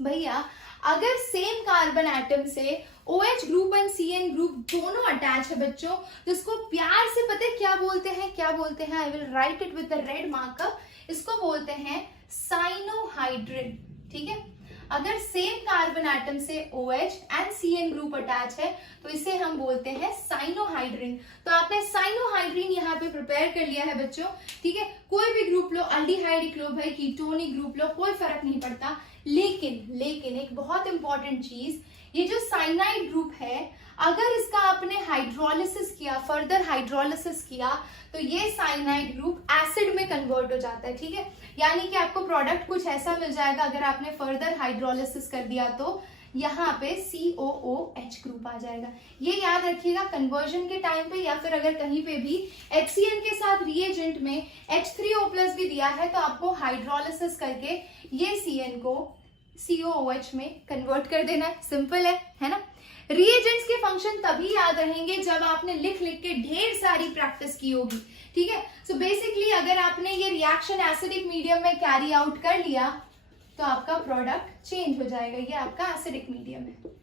भैया। अगर सेम कार्बन एटम से OH group and CN group दोनों अटैच है बच्चों, तो इसको प्यार से पता है क्या बोलते हैं, क्या बोलते हैं, I will write it with the red marker, इसको बोलते हैं साइनोहाइड्रिन, ठीक है। अगर सेम कार्बन एटम से OH and CN group attach है तो इसे हम बोलते हैं साइनोहाइड्रिन। तो आपने साइनोहाइड्रिन यहाँ पे प्रिपेयर कर लिया है बच्चों, ठीक है। कोई भी ग्रुप लो, अल्डिहाइड लो भाई, कीटोनिक ग्रुप लो, कोई फर्क नहीं पड़ता। लेकिन एक बहुत इंपॉर्टेंट चीज, ये जो साइनाइड ग्रुप है, अगर इसका आपने हाइड्रोलिसिस किया, फर्दर हाइड्रोलिसिस किया, तो ये साइनाइड ग्रुप एसिड में कन्वर्ट हो जाता है, ठीक है। यानी कि आपको प्रोडक्ट कुछ ऐसा मिल जाएगा, अगर आपने फर्दर हाइड्रोलिसिस कर दिया तो यहाँ पे COOH ग्रुप आ जाएगा। ये याद रखिएगा कन्वर्जन के टाइम पे, या फिर अगर कहीं पे भी HCl के साथ रिएजेंट में H3O+ भी दिया है तो आपको हाइड्रोलिसिस करके ये CN को COOH में कन्वर्ट कर देना है। सिंपल है ना। रिएजेंट्स के फंक्शन तभी याद रहेंगे जब आपने लिख के ढेर सारी प्रैक्टिस की होगी, ठीक है। सो बेसिकली अगर आपने ये रिएक्शन एसिडिक मीडियम में कैरी आउट कर लिया तो आपका प्रोडक्ट चेंज हो जाएगा, ये आपका एसिडिक मीडियम है।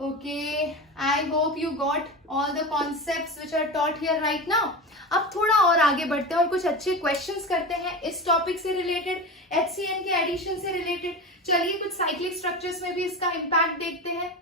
Okay, I hope you got all the concepts which are taught here right now. अब थोड़ा और आगे बढ़ते हैं और कुछ अच्छे क्वेश्चंस करते हैं इस टॉपिक से रिलेटेड, HCN के एडिशन से रिलेटेड। चलिए कुछ साइक्लिक स्ट्रक्चर्स में भी इसका इम्पैक्ट देखते हैं।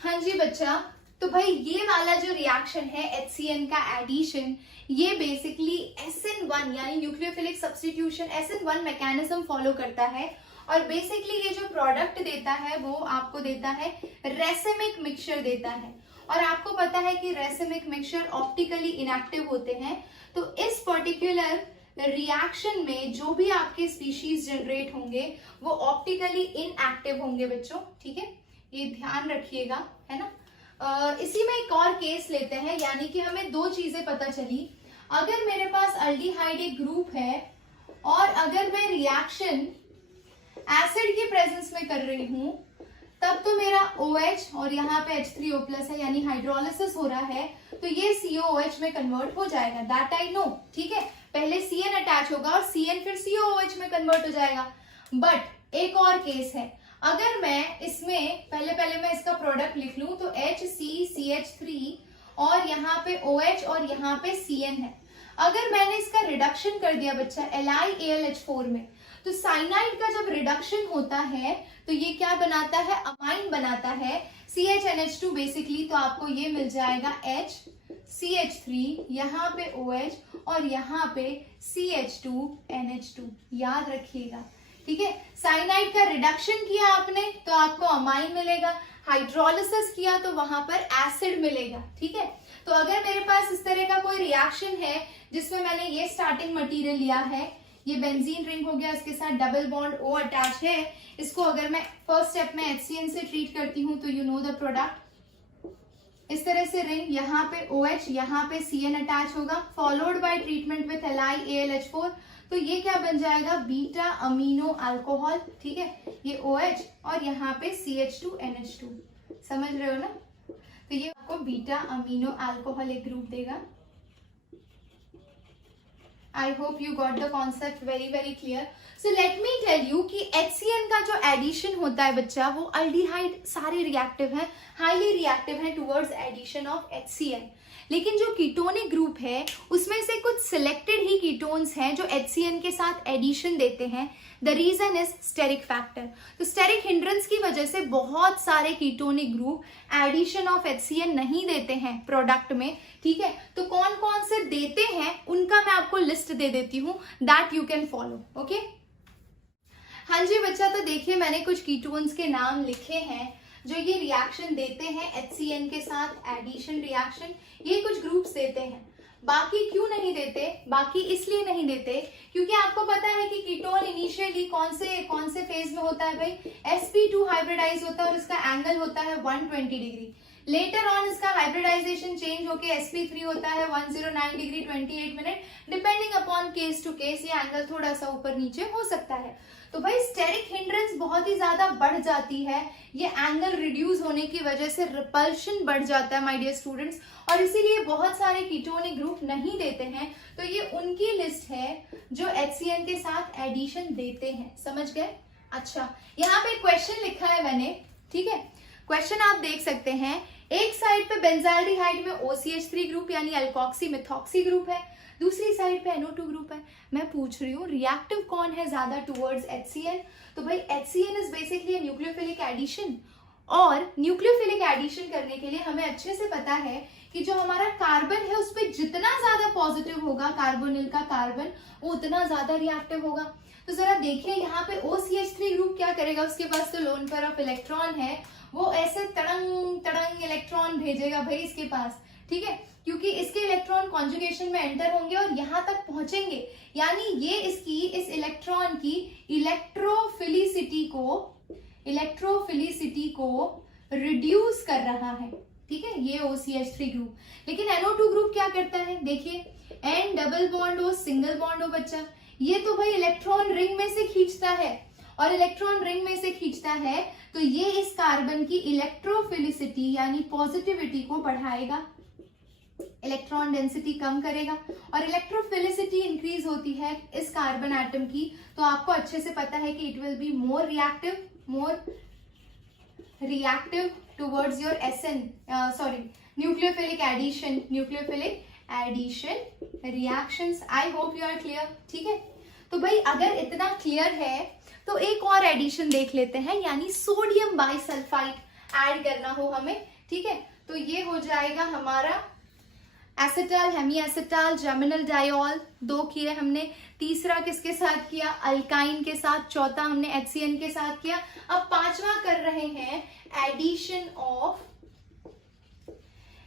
हाँ जी बच्चा, तो भाई ये वाला जो रिएक्शन है HCN का एडिशन, ये बेसिकली SN1 यानी nucleophilic substitution SN1 mechanism follow करता है। और बेसिकली ये जो प्रोडक्ट देता है वो आपको देता है रेसिमिक मिक्सचर देता है। और आपको पता है कि रेसिमिक मिक्सचर ऑप्टिकली इनएक्टिव होते हैं, तो इस पर्टिकुलर रिएक्शन में जो भी आपके स्पीशीज जनरेट होंगे वो ऑप्टिकली इनएक्टिव होंगे बच्चों, ठीक है, ये ध्यान रखिएगा, है ना। इसी में एक और केस लेते हैं, यानी कि हमें दो चीजें पता चली। अगर मेरे पास अल्डिहाइड एक ग्रुप है और अगर मैं रिएक्शन एसिड की प्रेजेंस में कर रही हूं, तब तो मेरा OH और यहाँ पे H3O+ है, यानी हाइड्रोलिसिस हो रहा है, तो ये COOH में कन्वर्ट हो जाएगा, दैट आई नो, ठीक है। पहले CN अटैच होगा और CN फिर COOH में कन्वर्ट हो जाएगा। बट एक और केस है, अगर मैं इसमें पहले मैं इसका प्रोडक्ट लिख लूं तो HCCH3 और यहाँ पे OH और यहाँ पे CN है। अगर मैंने इसका रिडक्शन कर दिया बच्चा LiAlH4 में, तो साइनाइड का जब रिडक्शन होता है तो ये क्या बनाता है, अमाइन बनाता है CHNH2 बेसिकली। तो आपको ये मिल जाएगा HCH3, यहाँ पे OH और यहाँ पे CH2NH2, याद रखिएगा, ठीक है। साइनाइड का रिडक्शन किया आपने तो आपको अमाइन मिलेगा, हाइड्रोलिसिस किया तो वहां पर एसिड मिलेगा, ठीक है। तो अगर मेरे पास इस तरह का कोई रिएक्शन है जिसमें मैंने ये स्टार्टिंग मटेरियल लिया है, ये बेंजीन रिंग हो गया, इसके साथ डबल बॉन्ड O अटैच है, इसको अगर मैं फर्स्ट स्टेप में HCN से ट्रीट करती हूँ तो यू नो द प्रोडक्ट, इस तरह से रिंग, यहाँ पे OH यहाँ पे CN अटैच होगा, followed by treatment with LiAlH4, तो ये क्या बन जाएगा, बीटा अमीनो अल्कोहल, ठीक है। ये OH और यहाँ पे CH2NH2, समझ रहे हो ना। तो ये आपको बीटा अमीनो अल्कोहल एक ग्रुप देगा। I hope you got the concept very very clear. So let me tell you कि HCN का जो एडिशन होता है बच्चा, वो अल्डिहाइड सारे रिएक्टिव हैं, हाईली रिएक्टिव हैं टुवर्ड्स एडिशन ऑफ HCN। लेकिन जो कीटोनिक ग्रुप है उसमें से कुछ सिलेक्टेड ही कीटोन्स हैं जो HCN के साथ एडिशन देते हैं। The reason is steric factor. तो स्टेरिक हिंड्रेंस की वजह से बहुत सारे ketonic group addition of HCN नहीं देते हैं प्रोडक्ट में, ठीक है। तो कौन कौन से देते हैं उनका मैं आपको लिस्ट दे देती हूँ, that you can follow, okay. हाँ जी बच्चा, तो देखिए मैंने कुछ कीटोन्स के नाम लिखे हैं जो ये रिएक्शन देते हैं HCN के साथ, एडिशन रिएक्शन, ये कुछ ग्रुप्स देते हैं। बाकी क्यों नहीं देते? बाकी इसलिए नहीं देते क्योंकि आपको पता है कि कीटोन इनिशियली कौन से फेज में होता है भाई? sp2 हाइब्रिडाइज होता है और इसका एंगल होता है 120 डिग्री। लेटर ऑन इसका हाइब्रिडाइजेशन चेंज होके sp3 होता है 109 degree 28 minute. Depending upon case to case ये एंगल थोड़ा सा ऊपर नीचे हो सकता है। तो भाई स्टेरिक हिंड्रेंस बहुत ही ज्यादा बढ़ जाती है, ये एंगल रिड्यूस होने की वजह से रिपल्शन बढ़ जाता है माय डियर स्टूडेंट्स, और इसीलिए बहुत सारे कीटोनिक ग्रुप नहीं देते हैं। तो ये उनकी लिस्ट है जो HCN के साथ एडिशन देते हैं, समझ गए? अच्छा, यहाँ पे क्वेश्चन लिखा है मैंने, ठीक है, क्वेश्चन आप देख सकते हैं। एक साइड पे बेंजाल्डिहाइड में OCH3 ग्रुप यानी अल्कोक्सी मिथॉक्सी ग्रुप है, दूसरी साइड पे NO2 ग्रुप है। मैं पूछ रही हूँ रिएक्टिव कौन है ज्यादा टुवर्ड्स HCN? तो भाई HCN is basically nucleophilic addition, और न्यूक्लियोफिलिक एडिशन करने के लिए हमें अच्छे से पता है कि जो हमारा कार्बन है उस पर जितना ज्यादा पॉजिटिव होगा कार्बोनिल का कार्बन, वो उतना ज्यादा रिएक्टिव होगा। तो जरा देखिए यहाँ पे OCH3 ग्रुप क्या करेगा, उसके पास तो लोन पेयर ऑफ इलेक्ट्रॉन है, वो ऐसे तड़ंग तड़ंग इलेक्ट्रॉन भेजेगा भाई इसके पास, ठीक है, क्योंकि इसके इलेक्ट्रॉन कॉन्जुगेशन में एंटर होंगे और यहां तक पहुंचेंगे, यानी ये इस इलेक्ट्रॉन की इलेक्ट्रोफिलिसिटी को रिड्यूस कर रहा है, ठीक है, ये OCH3 ग्रुप। लेकिन NO2 ग्रुप क्या करता है? देखिए, N डबल बॉन्ड हो सिंगल बॉन्ड हो बच्चा, ये तो भाई इलेक्ट्रॉन रिंग में से खींचता है, और इलेक्ट्रॉन रिंग में से खींचता है तो ये इस कार्बन की इलेक्ट्रोफिलिसिटी यानी पॉजिटिविटी को बढ़ाएगा, इलेक्ट्रॉन डेंसिटी कम करेगा, और इलेक्ट्रोफिलिसिटी इंक्रीज होती है इस कार्बन एटम की, तो आपको अच्छे से पता है कि it will be more reactive towards your nucleophilic addition reactions. I hope you are clear, ठीक है। तो भाई अगर इतना क्लियर है तो एक और एडिशन देख लेते हैं, यानी सोडियम बाइसल्फाइड ऐड करना हो हमें, ठीक है, तो ये हो जाएगा हमारा acetal hemiacetal geminal diol, 2 किए हमने, तीसरा किसके साथ किया? अल्काइन के साथ, चौथा हमने HCN के साथ किया। अब 5वां कर रहे हैं addition of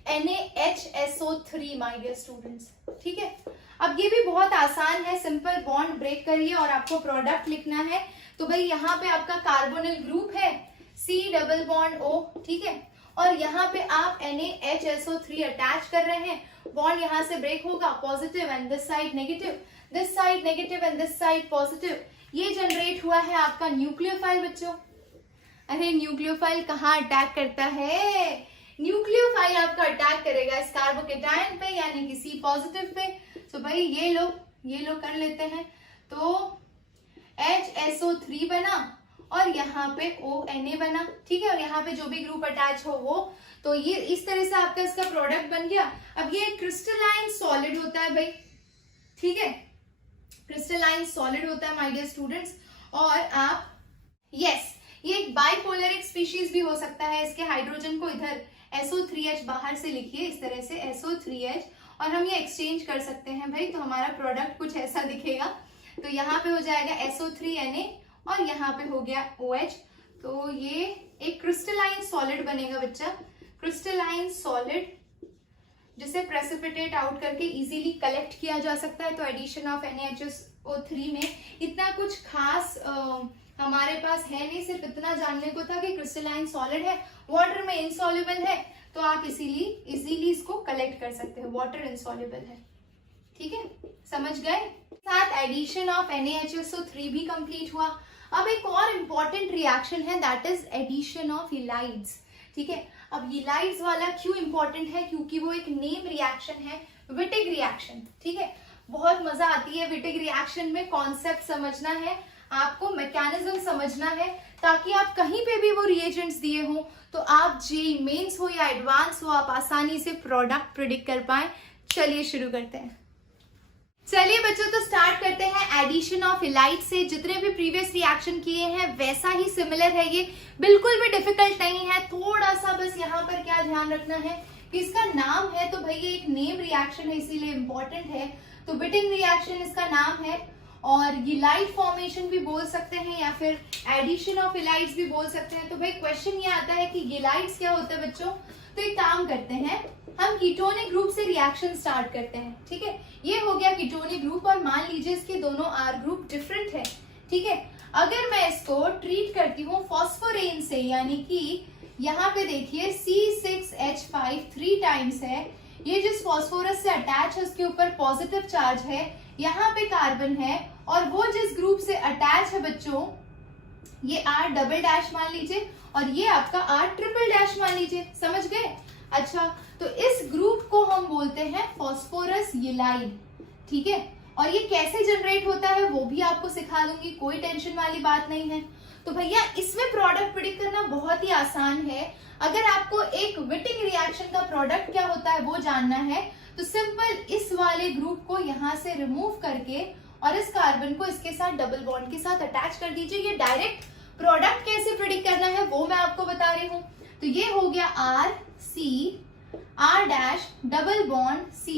NaHSO3 my dear students, ठीक है। अब ये भी बहुत आसान है, सिंपल बॉन्ड ब्रेक करिए और आपको प्रोडक्ट लिखना है। तो भाई यहाँ पे आपका कार्बोनिल ग्रुप है C डबल बॉन्ड O, ठीक है, और यहाँ पे आप NaHSO3 अटैच कर रहे हैं, बॉन्ड यहाँ से ब्रेक होगा, positive and this side negative, this side negative and this side positive, ये जनरेट हुआ है आपका न्यूक्लियोफाइल बच्चों। अरे न्यूक्लियोफाइल कहाँ अटैक करता है? न्यूक्लियोफाइल आपका अटैक करेगा इस कार्बोकेटायन पे यानी कि C पॉजिटिव पे। तो भाई ये लोग कर लेते हैं, तो HSO3 बना और यहाँ पे ONA बना, ठीक है, और यहाँ पे जो भी ग्रुप अटैच हो वो, तो ये इस तरह से आपका इसका प्रोडक्ट बन गया। अब ये क्रिस्टलाइन सॉलिड होता है भाई, ठीक है, क्रिस्टलाइन सॉलिड होता है माय डियर स्टूडेंट्स, और आप ये एक बाइपोलरिक स्पीशीज भी हो सकता है। इसके हाइड्रोजन को इधर SO3H बाहर से लिखिए इस तरह से SO3H, और हम ये एक्सचेंज कर सकते हैं भाई, तो हमारा प्रोडक्ट कुछ ऐसा दिखेगा। तो यहाँ पे हो जाएगा SO3Na और यहाँ पे हो गया OH, तो ये एक क्रिस्टलाइन सॉलिड बनेगा बच्चा, क्रिस्टलाइन सॉलिड जिसे प्रेसिपिटेट आउट करके इजीली कलेक्ट किया जा सकता है। तो एडिशन ऑफ NaHSO3 में इतना कुछ खास हमारे पास है नहीं, सिर्फ इतना जानने को था कि क्रिस्टलाइन सॉलिड है, वाटर में इनसॉल्युबल है, तो आप इजीली इसको कलेक्ट कर सकते हैं, वाटर इनसॉल्युबल है, ठीक है, समझ गए। साथ एडिशन ऑफ NaHSO3 भी कंप्लीट हुआ। अब एक और इम्पॉर्टेंट रिएक्शन है, दैट इज एडिशन ऑफ इलाइड्स, ठीक है। अब इलाइड्स वाला क्यों इंपॉर्टेंट है? क्योंकि वो एक नेम रिएक्शन है, विटिग रिएक्शन, ठीक है। बहुत मजा आती है विटिग रिएक्शन में, कॉन्सेप्ट समझना है आपको, मैकेनिज्म समझना है, ताकि आप कहीं पे भी वो रिएजेंट्स दिए हो तो आप जेईई मेंस हो या एडवांस हो, आप आसानी से प्रोडक्ट प्रिडिक्ट कर पाए। चलिए शुरू करते हैं। चलिए बच्चों, तो स्टार्ट करते हैं एडिशन ऑफ इलाइड से। जितने भी प्रीवियस रिएक्शन किए हैं वैसा ही सिमिलर है, ये बिल्कुल भी डिफिकल्ट नहीं है। थोड़ा सा बस यहाँ पर क्या ध्यान रखना है कि इसका नाम है, तो भाई ये एक नेम रिएक्शन है इसीलिए इंपॉर्टेंट है। तो विटिंग रिएक्शन इसका नाम है, और गिलाइड फॉर्मेशन भी बोल सकते हैं या फिर एडिशन ऑफ इलाइड्स भी बोल सकते हैं। तो भाई क्वेश्चन ये आता है कि गिलाइड्स क्या होता है बच्चों? तो एक काम करते हैं, हम कीटोनिक ग्रुप से रिएक्शन स्टार्ट करते हैं, ठीक है। ये हो गया कीटोनिक ग्रुप और मान लीजिए इसके दोनों R ग्रुप डिफरेंट है, ठीक है। अगर मैं इसको ट्रीट करती हूँ फॉस्फोरेन से, यानी कि यहाँ पे देखिए C6H5 3 टाइम्स है, ये जिस फॉस्फोरस से अटैच है उसके ऊपर पॉजिटिव चार्ज है, यहाँ पे कार्बन है, और वो जिस ग्रुप से अटैच है बच्चों ये R डबल डैश मान लीजिए और ये आपका R ट्रिपल डैश मान लीजिए, समझ गए। अच्छा, तो इस ग्रुप को हम बोलते हैं फॉस्फोरस यूलाइड, ठीक है। और ये कैसे जनरेट होता है वो भी आपको सिखा दूंगी, कोई टेंशन वाली बात नहीं है। तो भैया इसमें प्रोडक्ट प्रेडिक्ट करना बहुत ही आसान है। अगर आपको एक विटिंग रिएक्शन का प्रोडक्ट क्या होता है वो जानना है तो सिंपल इस वाले ग्रुप को यहाँ से रिमूव करके और इस कार्बन को इसके साथ डबल बॉन्ड के साथ अटैच कर दीजिए। ये डायरेक्ट प्रोडक्ट कैसे प्रेडिक्ट करना है वो मैं आपको बता रही हूँ। तो ये हो गया R C R dash double bond C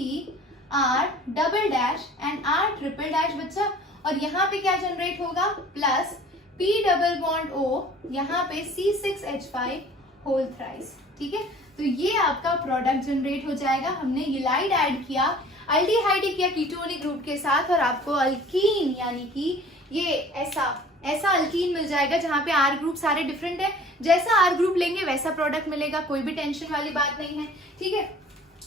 R double dash and R triple dash बच्चा, और यहाँ पे क्या जनरेट होगा plus P double bond O, यहाँ पे C6H5 होल थ्राइस, ठीक है। तो ये आपका प्रोडक्ट जनरेट हो जाएगा। हमने यूलाइड ऐड किया, अल्डिहाइड किया कीटोनिक ग्रुप के साथ और आपको अल्कीन यानी कि ये ऐसा अल्कीन मिल जाएगा जहां पे R ग्रुप सारे डिफरेंट है। जैसा R ग्रुप लेंगे वैसा प्रोडक्ट मिलेगा, कोई भी टेंशन वाली बात नहीं है, ठीक है।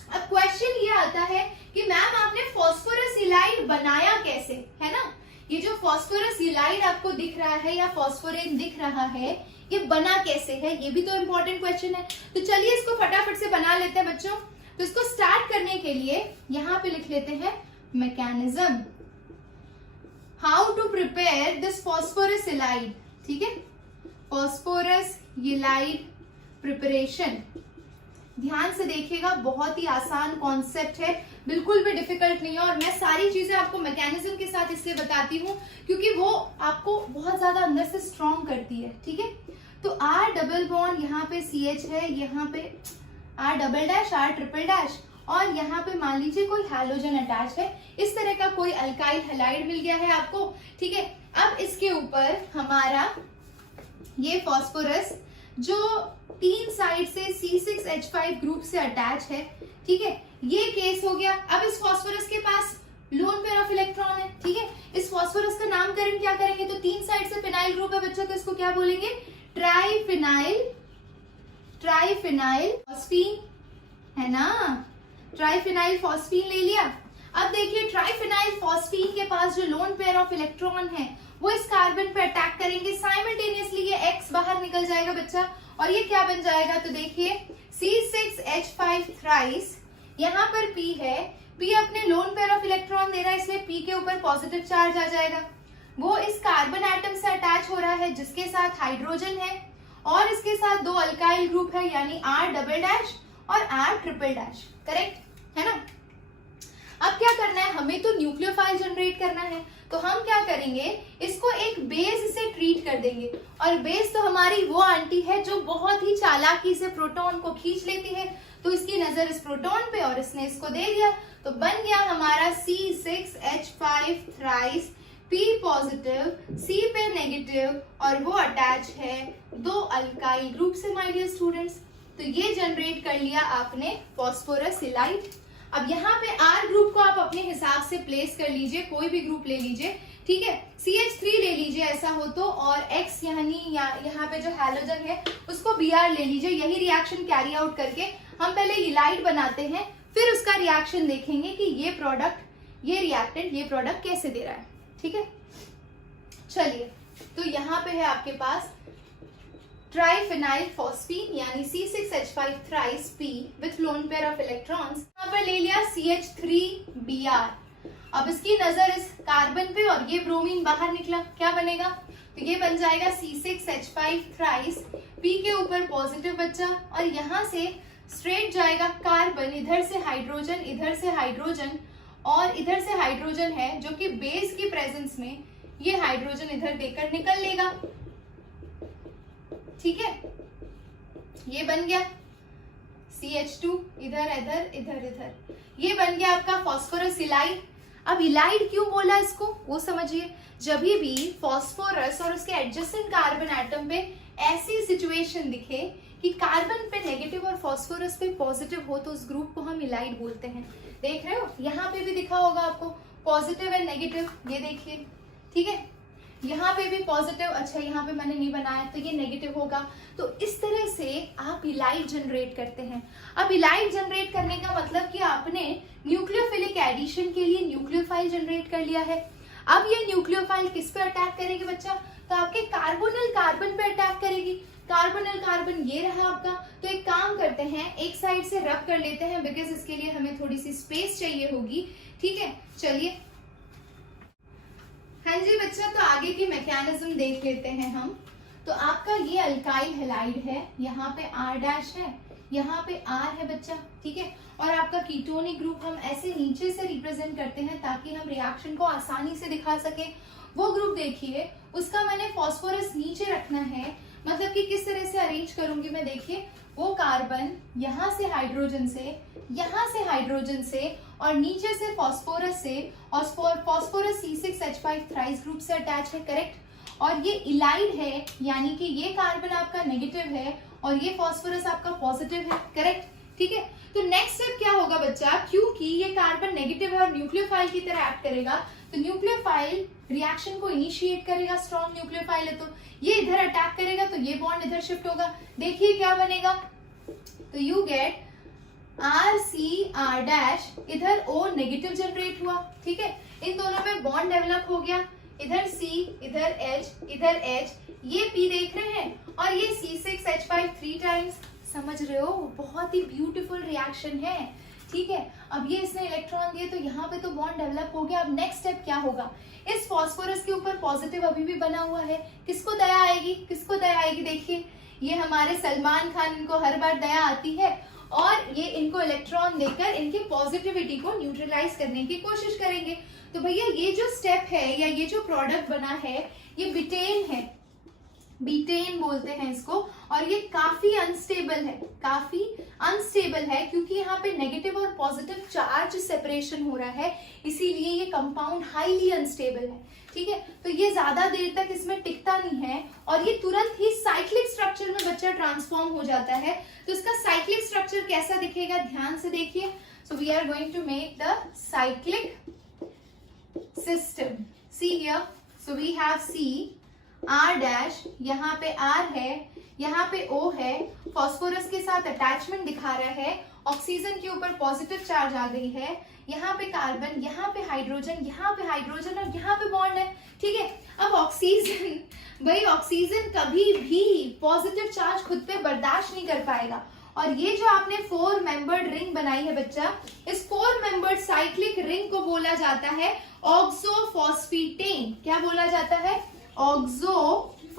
अब क्वेश्चन ये आता है कि मैम आपने फॉस्फोरस यूलाइड बनाया कैसे, है ना। ये जो फॉस्फोरस यूलाइड आपको दिख रहा है या फॉस्फोरेन दिख रहा है ये बना कैसे है, ये भी तो इम्पोर्टेंट क्वेश्चन है। तो चलिए इसको फटाफट से बना लेते हैं बच्चों। तो इसको स्टार्ट करने के लिए यहाँ पे लिख लेते हैं mechanism, how to prepare this phosphorus ylide, ठीक है। फॉस्फोरस यूलाइड प्रिपरेशन, ध्यान से देखिएगा, बहुत ही आसान कॉन्सेप्ट है, बिल्कुल भी डिफिकल्ट नहीं है। और मैं सारी चीजें आपको मैकेनिज्म के साथ इसलिए बताती हूँ क्योंकि वो आपको बहुत ज्यादा अंदर से स्ट्रॉन्ग करती है, ठीक है। तो R डबल बॉन्ड यहाँ पे CH है, यहाँ पे R double dash R triple dash, और यहाँ पे मान लीजिए कोई हैलोजन अटैच है, इस तरह का कोई अल्काइल हैलाइड मिल गया है आपको, ठीक है। अब इसके ऊपर हमारा ये फॉस्फोरस जो 3 साइड से C6H5 ग्रुप से अटैच है, ठीक है, ये केस हो गया। अब इस फॉस्फोरस के पास लोन पेयर ऑफ इलेक्ट्रॉन है, ठीक है। इस फॉस्फोरस का नामकरण क्या करेंगे, तो 3 साइड से फिनाइल ग्रुप है बच्चों, तो इसको क्या बोलेंगे, ट्राइफिनाइल फॉस्फीन, है ना। ट्राइफिनाइल फॉस्फीन ले लिया। अब देखिए ट्राइफिनाइल फॉस्फीन के पास जो लोन पेयर ऑफ इलेक्ट्रॉन है वो इस कार्बन पे अटैक करेंगे, साइमल्टेनियसली ये X बाहर निकल जाएगा बच्चा, और ये क्या बन जाएगा, तो देखिए C6H5 थ्राइस, यहाँ पर P है, P अपने लोन पेयर ऑफ इलेक्ट्रॉन दे रहा है इसलिए P के ऊपर पॉजिटिव चार्ज आ जाएगा। वो इस कार्बन एटम से अटैच हो रहा है जिसके साथ हाइड्रोजन है और इसके साथ 2 अल्काइल ग्रुप है यानी R डबल डैश और R ट्रिपल डैश, करेक्ट है ना। अब क्या करना है, हमें तो न्यूक्लियोफाइल जनरेट करना है, तो हम क्या करेंगे, इसको एक बेस से ट्रीट कर देंगे। और बेस तो हमारी वो आंटी है जो बहुत ही चालाकी से प्रोटॉन को खींच लेती है, तो इसकी नजर इस प्रोटॉन पे और इसने इसको दे दिया, तो बन गया हमारा C6H5 thrice, P positive, C पे नेगेटिव, और वो अटैच है 2 अल्काइल ग्रुप से माय डियर स्टूडेंट्स। तो ये जनरेट कर लिया आपने फॉस्फोरस यूलाइड। अब यहाँ पे R ग्रुप को आप अपने हिसाब से प्लेस कर लीजिए, कोई भी ग्रुप ले लीजिए, ठीक है। CH3 ले लीजिए ऐसा हो तो, और X यानी यहाँ पे जो हैलोजन है उसको Br ले लीजिए। यही रिएक्शन कैरी आउट करके हम पहले यूलाइड बनाते हैं, फिर उसका रिएक्शन देखेंगे कि ये प्रोडक्ट, ये रिएक्टेंट, ये प्रोडक्ट कैसे दे रहा है, ठीक है। चलिए, तो यहाँ पे है आपके पास ट्राइफिनाइल फॉस्फीन यानी C6H5 thrice P with lone pair of electrons. यहाँ पर ले लिया CH3Br। अब इसकी नजर इस कार्बन पे और ये ब्रोमीन बाहर निकला, क्या बनेगा, तो ये बन जाएगा C6H5 थ्राइस, P के ऊपर पॉजिटिव बच्चा, और यहाँ से स्ट्रेट जाएगा कार्बन, इधर से हाइड्रोजन, इधर से हाइड्रोजन, और इधर से हाइड्रोजन है जो कि बेस की प्रेजेंस में ये हाइड्रोजन इधर देकर निकल लेगा, ठीक है। ये बन गया CH2, इधर इधर इधर इधर, ये बन गया आपका फॉस्फोरस यूलाइड। अब यूलाइड क्यों बोला इसको वो समझिए, जब भी फॉस्फोरस और उसके एडजेसेंट कार्बन एटम पे ऐसी सिचुएशन दिखे कि कार्बन पे नेगेटिव और फास्फोरस पे पॉजिटिव हो तो उस ग्रुप को हम इलाइड बोलते हैं। देख रहे हो, यहाँ पे भी दिखा होगा आपको पॉजिटिव एंड नेगेटिव, ये देखिए, ठीक है, यहाँ पे भी पॉजिटिव, अच्छा यहाँ पे मैंने नहीं बनाया तो ये नेगेटिव होगा। तो इस तरह से आप इलाइड जनरेट करते हैं। अब इलाइड जनरेट करने का मतलब कि आपने न्यूक्लियोफिलिक एडिशन के लिए न्यूक्लियोफाइल जनरेट कर लिया है। अब ये न्यूक्लियोफाइल किस पे अटैक करेगी बच्चा? तो आपके कार्बोनिल कार्बन पे अटैक करेगी। कार्बोनिल कार्बन ये रहा आपका। तो एक काम करते हैं, एक साइड से रब कर लेते हैं, बिकॉज इसके लिए हमें थोड़ी सी स्पेस चाहिए होगी, ठीक है। चलिए, हाँ जी बच्चा, तो आगे की मैकेनिज्म देख लेते हैं हम। तो आपका ये अल्काइल हैलाइड है, यहाँ पे R डैश है, यहाँ पे R है बच्चा, ठीक है। और आपका कीटोनिक ग्रुप हम ऐसे नीचे से रिप्रेजेंट करते हैं ताकि हम रिएक्शन को आसानी से दिखा सके। वो ग्रुप देखिए, उसका मैंने फास्फोरस नीचे रखना है, मतलब कि किस तरह से अरेंज करूंगी मैं, देखिए, वो कार्बन यहाँ से हाइड्रोजन से, यहाँ से हाइड्रोजन से और नीचे से फास्फोरस से, और फास्फोरस C6H5 थ्राइस ग्रुप से अटैच है, करेक्ट। और ये इलाइड है, यानी कि ये कार्बन आपका नेगेटिव है और ये फास्फोरस आपका पॉजिटिव है, करेक्ट, ठीक है। तो नेक्स्ट स्टेप क्या होगा बच्चा, क्योंकि ये कार्बन नेगेटिव है और न्यूक्लियोफाइल की तरह एक्ट करेगा, तो न्यूक्लियोफाइल रिएक्शन को इनिशिएट करेगा, स्ट्रॉन्ग न्यूक्लियोफाइल है तो ये इधर अटैक करेगा, तो ये बॉन्ड इधर शिफ्ट होगा। देखिए क्या बनेगा, तो यू गेट RCR डैश, इधर O नेगेटिव जनरेट हुआ, ठीक है। इन दोनों में बॉन्ड डेवलप हो गया, इधर C, इधर H, इधर H, ये P देख रहे हैं, और ये C6H5 3 टाइम्स, समझ रहे हो, बहुत ही ब्यूटीफुल रिएक्शन है, ठीक है। अब ये इसने इलेक्ट्रॉन दिए तो यहाँ पे तो बॉन्ड डेवलप हो गया। अब नेक्स्ट स्टेप क्या होगा, इस फास्फोरस के ऊपर पॉजिटिव अभी भी बना हुआ है, किसको दया आएगी, किसको दया आएगी, देखिए ये हमारे सलमान खान, इनको हर बार दया आती है और ये इनको इलेक्ट्रॉन देकर इनकी पॉजिटिविटी को न्यूट्रलाइज करने की कोशिश करेंगे। तो भैया ये जो स्टेप है या ये जो प्रोडक्ट बना है ये बिटेन है, बीटेन बोलते हैं इसको, और ये काफी अनस्टेबल है, काफी अनस्टेबल है, क्योंकि यहाँ पे नेगेटिव और पॉजिटिव चार्ज सेपरेशन हो रहा है, इसीलिए ये कंपाउंड हाईली अनस्टेबल है, ठीक है। तो ये ज्यादा देर तक इसमें टिकता नहीं है और ये तुरंत ही साइक्लिक स्ट्रक्चर में बच्चा ट्रांसफॉर्म हो जाता है। तो इसका साइक्लिक स्ट्रक्चर कैसा दिखेगा, ध्यान से देखिए। So we are going to make the cyclic system. See here, so we have C, R dash, यहाँ पे R है, यहाँ पे O है, फास्फोरस के साथ अटैचमेंट दिखा रहा है, ऑक्सीजन के ऊपर पॉजिटिव चार्ज आ गई है, यहाँ पे कार्बन, यहाँ पे हाइड्रोजन, यहाँ पे हाइड्रोजन और यहाँ पे बॉन्ड है, ठीक है। अब ऑक्सीजन, भाई ऑक्सीजन कभी भी पॉजिटिव चार्ज खुद पे बर्दाश्त नहीं कर पाएगा, और ये जो आपने 4 मेंबर्ड रिंग बनाई है बच्चा, इस 4 मेंबर्ड साइक्लिक रिंग को बोला जाता है ऑक्सोफॉस्फेटेन। क्या बोला जाता है, ऑक्सोफॉस्फेटेन,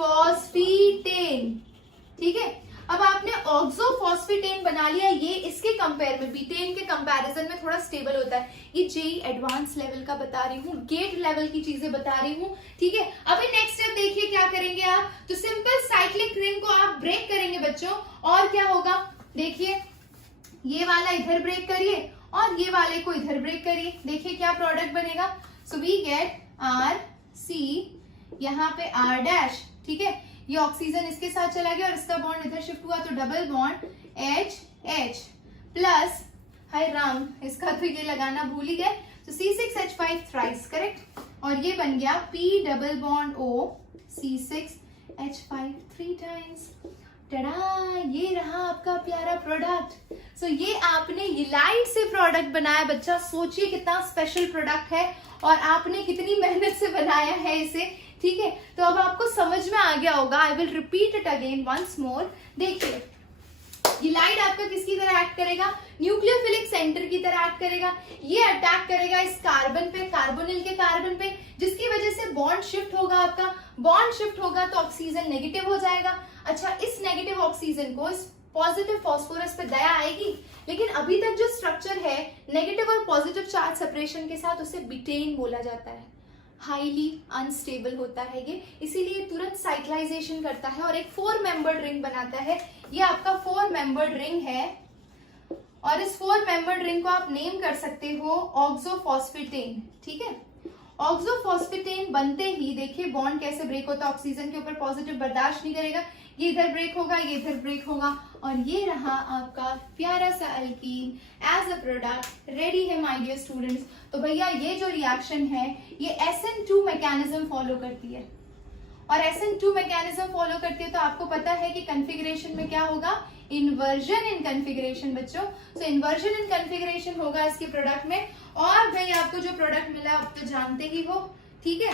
ठीक है। अब आपने ऑक्सोफॉस्फेटेन बना लिया, ये इसके कंपेयर में, बीटेन के कंपैरिजन में थोड़ा स्टेबल होता है। ये जेई एडवांस लेवल का बता रही हूँ, गेट लेवल की चीजें बता रही हूँ, ठीक है। अभी नेक्स्ट स्टेप देखिए क्या करेंगे आप, तो सिंपल साइक्लिक रिंग को आप ब्रेक करेंगे बच्चों, और क्या होगा, देखिए ये वाला इधर ब्रेक करिए और ये वाले को इधर ब्रेक करिए, देखिए क्या प्रोडक्ट बनेगा। सो वी गेट RC, यहाँ पे R डैश, ठीक है। ये ऑक्सीजन इसके साथ चला गया और इसका बॉन्ड इधर शिफ्ट हुआ, तो डबल बॉन्ड HH प्लस, हाय राम, इसका तो ये लगाना भूल ही गए, तो C6H5 थ्राइस, करेक्ट। और ये बन गया P double bond O C6H5 3 times. टड़ा, ये रहा आपका प्यारा प्रोडक्ट। सो ये आपने इलाइड से प्रोडक्ट बनाया बच्चा, सोचिए कितना स्पेशल प्रोडक्ट है और आपने कितनी मेहनत से बनाया है इसे, ठीक है। तो अब आपको समझ में आ गया होगा, I will repeat it again once more. देखिए इलाइड आपका किसकी तरह एक्ट करेगा, न्यूक्लियोफिलिक सेंटर की तरह एक्ट करेगा। ये अटैक करेगा इस कार्बन पे, कार्बोनिल के कार्बन पे, जिसकी वजह से बॉन्ड शिफ्ट होगा, आपका बॉन्ड शिफ्ट होगा तो ऑक्सीजन नेगेटिव हो जाएगा। अच्छा, इस नेगेटिव ऑक्सीजन को इस पॉजिटिव फास्फोरस पे दया आएगी, लेकिन अभी तक जो स्ट्रक्चर है नेगेटिव और पॉजिटिव चार्ज सेपरेशन के साथ, उसे बिटेन बोला जाता है, हाईली अनस्टेबल होता है ये, इसीलिए तुरंत साइक्लाइजेशन करता है और एक 4 मेंबर्ड रिंग बनाता है। ये आपका 4 मेंबर्ड रिंग है और इस 4 मेंबर्ड रिंग को आप नेम कर सकते हो ऑक्सोफॉस्फेटेन, ठीक है। ऑक्सोफॉस्फेटेन बनते ही देखिए बॉन्ड कैसे ब्रेक होता है, ऑक्सीजन के ऊपर पॉजिटिव बर्दाश्त नहीं करेगा, ये इधर ब्रेक होगा, ये इधर ब्रेक होगा, और ये रहा आपका प्यारा सा alkene as a product ready है माय डियर स्टूडेंट्स। तो भैया ये जो रिएक्शन है ये SN2 मैकेनिज्म फॉलो करती है, और SN2 मैकेनिज्म फॉलो करती है तो आपको पता है कि कॉन्फ़िगरेशन में क्या होगा, इन्वर्जन इन कॉन्फ़िगरेशन बच्चों। सो इन्वर्जन इन कॉन्फ़िगरेशन होगा इसके प्रोडक्ट में। और भाई आपको जो प्रोडक्ट मिला आप तो जानते ही हो, ठीक है।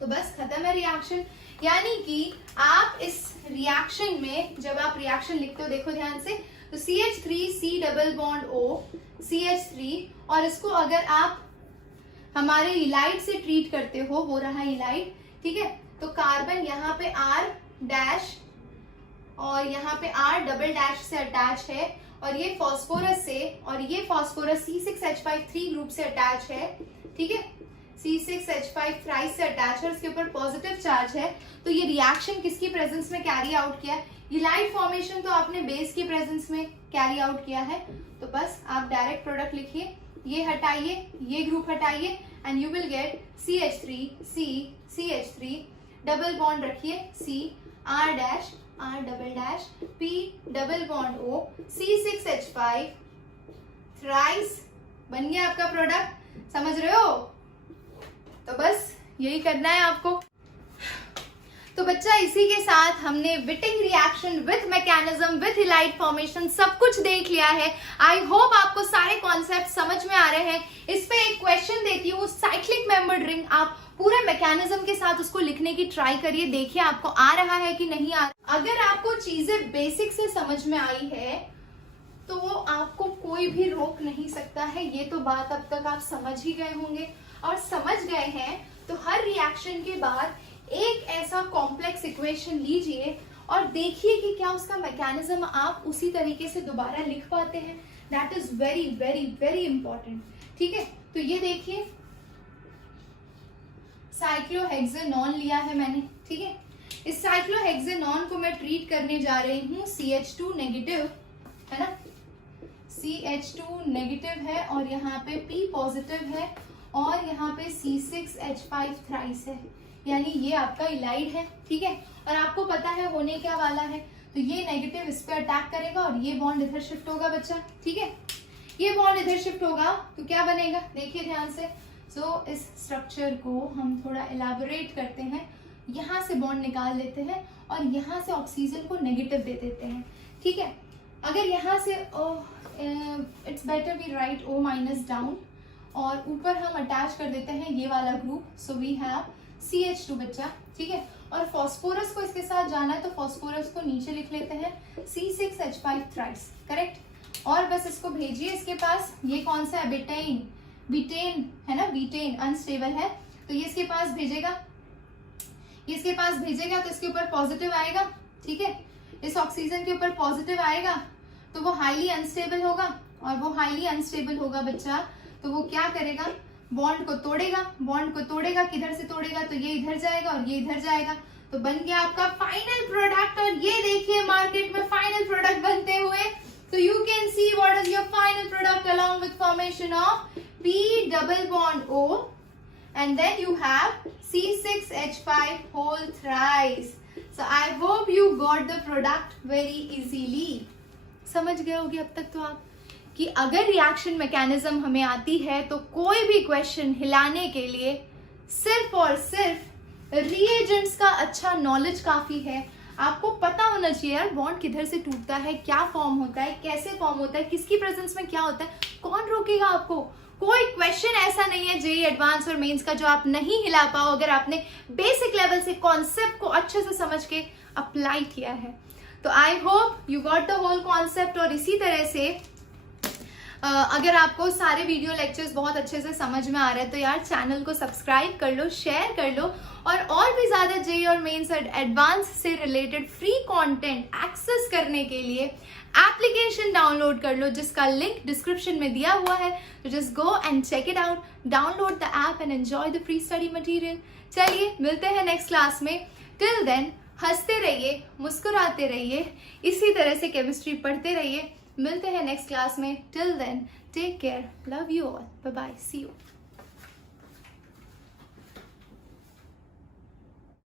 तो बस खत्म है रिएक्शन। यानी कि आप इस रिएक्शन में जब आप रिएक्शन लिखते हो, देखो ध्यान से, तो CH3C double bond O CH3, और इसको अगर आप हमारे इलाइट से ट्रीट करते हो, वो रहा इलाइट, ठीक है। तो कार्बन यहाँ पे R डैश और यहाँ पे R डबल डैश से अटैच है, और ये फॉस्फोरस से, और ये फॉस्फोरस C6H5 ग्रुप से अटैच है, ठीक है। C6H5 थ्राइस से अटैच है, उसके ऊपर पॉजिटिव चार्ज है। तो ये रिएक्शन किसकी प्रेजेंस में कैरी आउट किया है, इलाइट फॉर्मेशन तो आपने बेस की प्रेजेंस में कैरी आउट किया है। तो बस आप डायरेक्ट प्रोडक्ट लिखिए, ये हटाइए, ये ग्रुप हटाइए, and you will get CH3 double bond रखिए C R dash R double dash P double bond O C6H5 thrice, बन गया आपका प्रोडक्ट। समझ रहे हो? तो बस यही करना है आपको। तो बच्चा इसी के साथ हमने Wittig reaction with mechanism with ylide formation सब कुछ देख लिया है। आई होप आपको सारे कॉन्सेप्ट समझ में आ रहे हैं। इस पे एक क्वेश्चन देती हूँ, साइक्लिक मेंबर्ड रिंग, आप पूरे मैकेनिज्म के साथ उसको लिखने की ट्राई करिए, देखिए आपको आ रहा है कि नहीं आ रहा। अगर आपको चीजें बेसिक से समझ में आई है तो वो आपको कोई भी रोक नहीं सकता है। ये तो बात अब तक आप समझ ही गए होंगे, और समझ गए हैं तो हर रिएक्शन के बाद एक ऐसा कॉम्प्लेक्स इक्वेशन लीजिए और देखिए कि क्या उसका मैकेनिज्म आप उसी तरीके से दोबारा लिख पाते हैं। That is very very very important, ठीक है। तो ये देखिए साइक्लोहेक्सेनॉन लिया है मैंने, ठीक है। इस साइक्लोहेक्सेनॉन को मैं ट्रीट करने जा रही हूँ CH2 नेगेटिव, है ना, CH2 नेगेटिव है, और यहाँ पे P पॉजिटिव है, और यहाँ पे C6H5 थ्राइस है, यानी ये आपका इलाइड है, ठीक है। और आपको पता है होने क्या वाला है, तो ये नेगेटिव इस पे अटैक करेगा और ये बॉन्ड इधर शिफ्ट होगा बच्चा, ठीक है। ये बॉन्ड इधर शिफ्ट होगा तो क्या बनेगा, देखिए ध्यान से। सो इस स्ट्रक्चर को हम थोड़ा एलैबोरेट करते हैं, यहाँ से बॉन्ड निकाल लेते हैं और यहाँ से ऑक्सीजन को नेगेटिव दे देते हैं, ठीक है। अगर यहाँ से it's better we write O minus down, और ऊपर हम अटैच कर देते हैं ये वाला group, so we have CH2 बच्चा, ठीक है। और फॉस्फोरस को इसके साथ जाना है तो फॉस्फोरस को नीचे लिख लेते हैं C6H5 थ्राइस, करेक्ट। और बस इसको भेजिए इसके पास, ये कौन सा है, बीटेन है ना, बीटेन अनस्टेबल है, तो ये इसके पास भेजेगा, ये इसके पास भेजेगा तो इसके ऊपर पॉजिटिव आएगा, ठीक है। इस ऑक्सीजन के ऊपर पॉजिटिव आएगा तो वो हाईली अनस्टेबल होगा, और वो हाईली अनस्टेबल होगा बच्चा तो वो क्या करेगा, बॉन्ड को तोड़ेगा। बॉन्ड को तोड़ेगा, किधर से तोड़ेगा, तो ये इधर जाएगा और ये इधर जाएगा, तो बन गया आपका फाइनल प्रोडक्ट। और ये देखिए मार्केट में फाइनल प्रोडक्ट बनते हुए, तो you can see what is your final product along with formation of P double bond O, and then you have C6H5 whole thrice. So I hope you got the product very easily. समझ गए होगे अब तक तो आप कि अगर रिएक्शन मैकेनिज्म हमें आती है तो कोई भी क्वेश्चन हिलाने के लिए सिर्फ और सिर्फ रिएजेंट्स का अच्छा नॉलेज काफी है। आपको पता होना चाहिए यार बॉन्ड किधर से टूटता है, क्या फॉर्म होता है, कैसे फॉर्म होता है, किसकी प्रेजेंस में क्या होता है, कौन रोकेगा आपको। कोई क्वेश्चन ऐसा नहीं है जेईई एडवांस और मेंस का जो आप नहीं हिला पाओ अगर आपने बेसिक लेवल से कॉन्सेप्ट को अच्छे से समझ के अप्लाई किया है। तो I hope you got the whole concept. और इसी तरह से अगर आपको सारे वीडियो लेक्चर्स बहुत अच्छे से समझ में आ रहे हैं तो यार चैनल को सब्सक्राइब कर लो, शेयर कर लो, और भी ज्यादा जेईई और मेंस एडवांस से रिलेटेड फ्री कंटेंट एक्सेस करने के लिए एप्लीकेशन डाउनलोड कर लो जिसका लिंक डिस्क्रिप्शन में दिया हुआ है। तो just go and check it out, download the app and enjoy the free study material. चलिए मिलते हैं नेक्स्ट क्लास में। टिल देन हंसते रहिए, मुस्कुराते रहिए, इसी तरह से केमिस्ट्री पढ़ते रहिए। मिलते हैं नेक्स्ट क्लास में। Till then take care, love you all, bye bye, see you.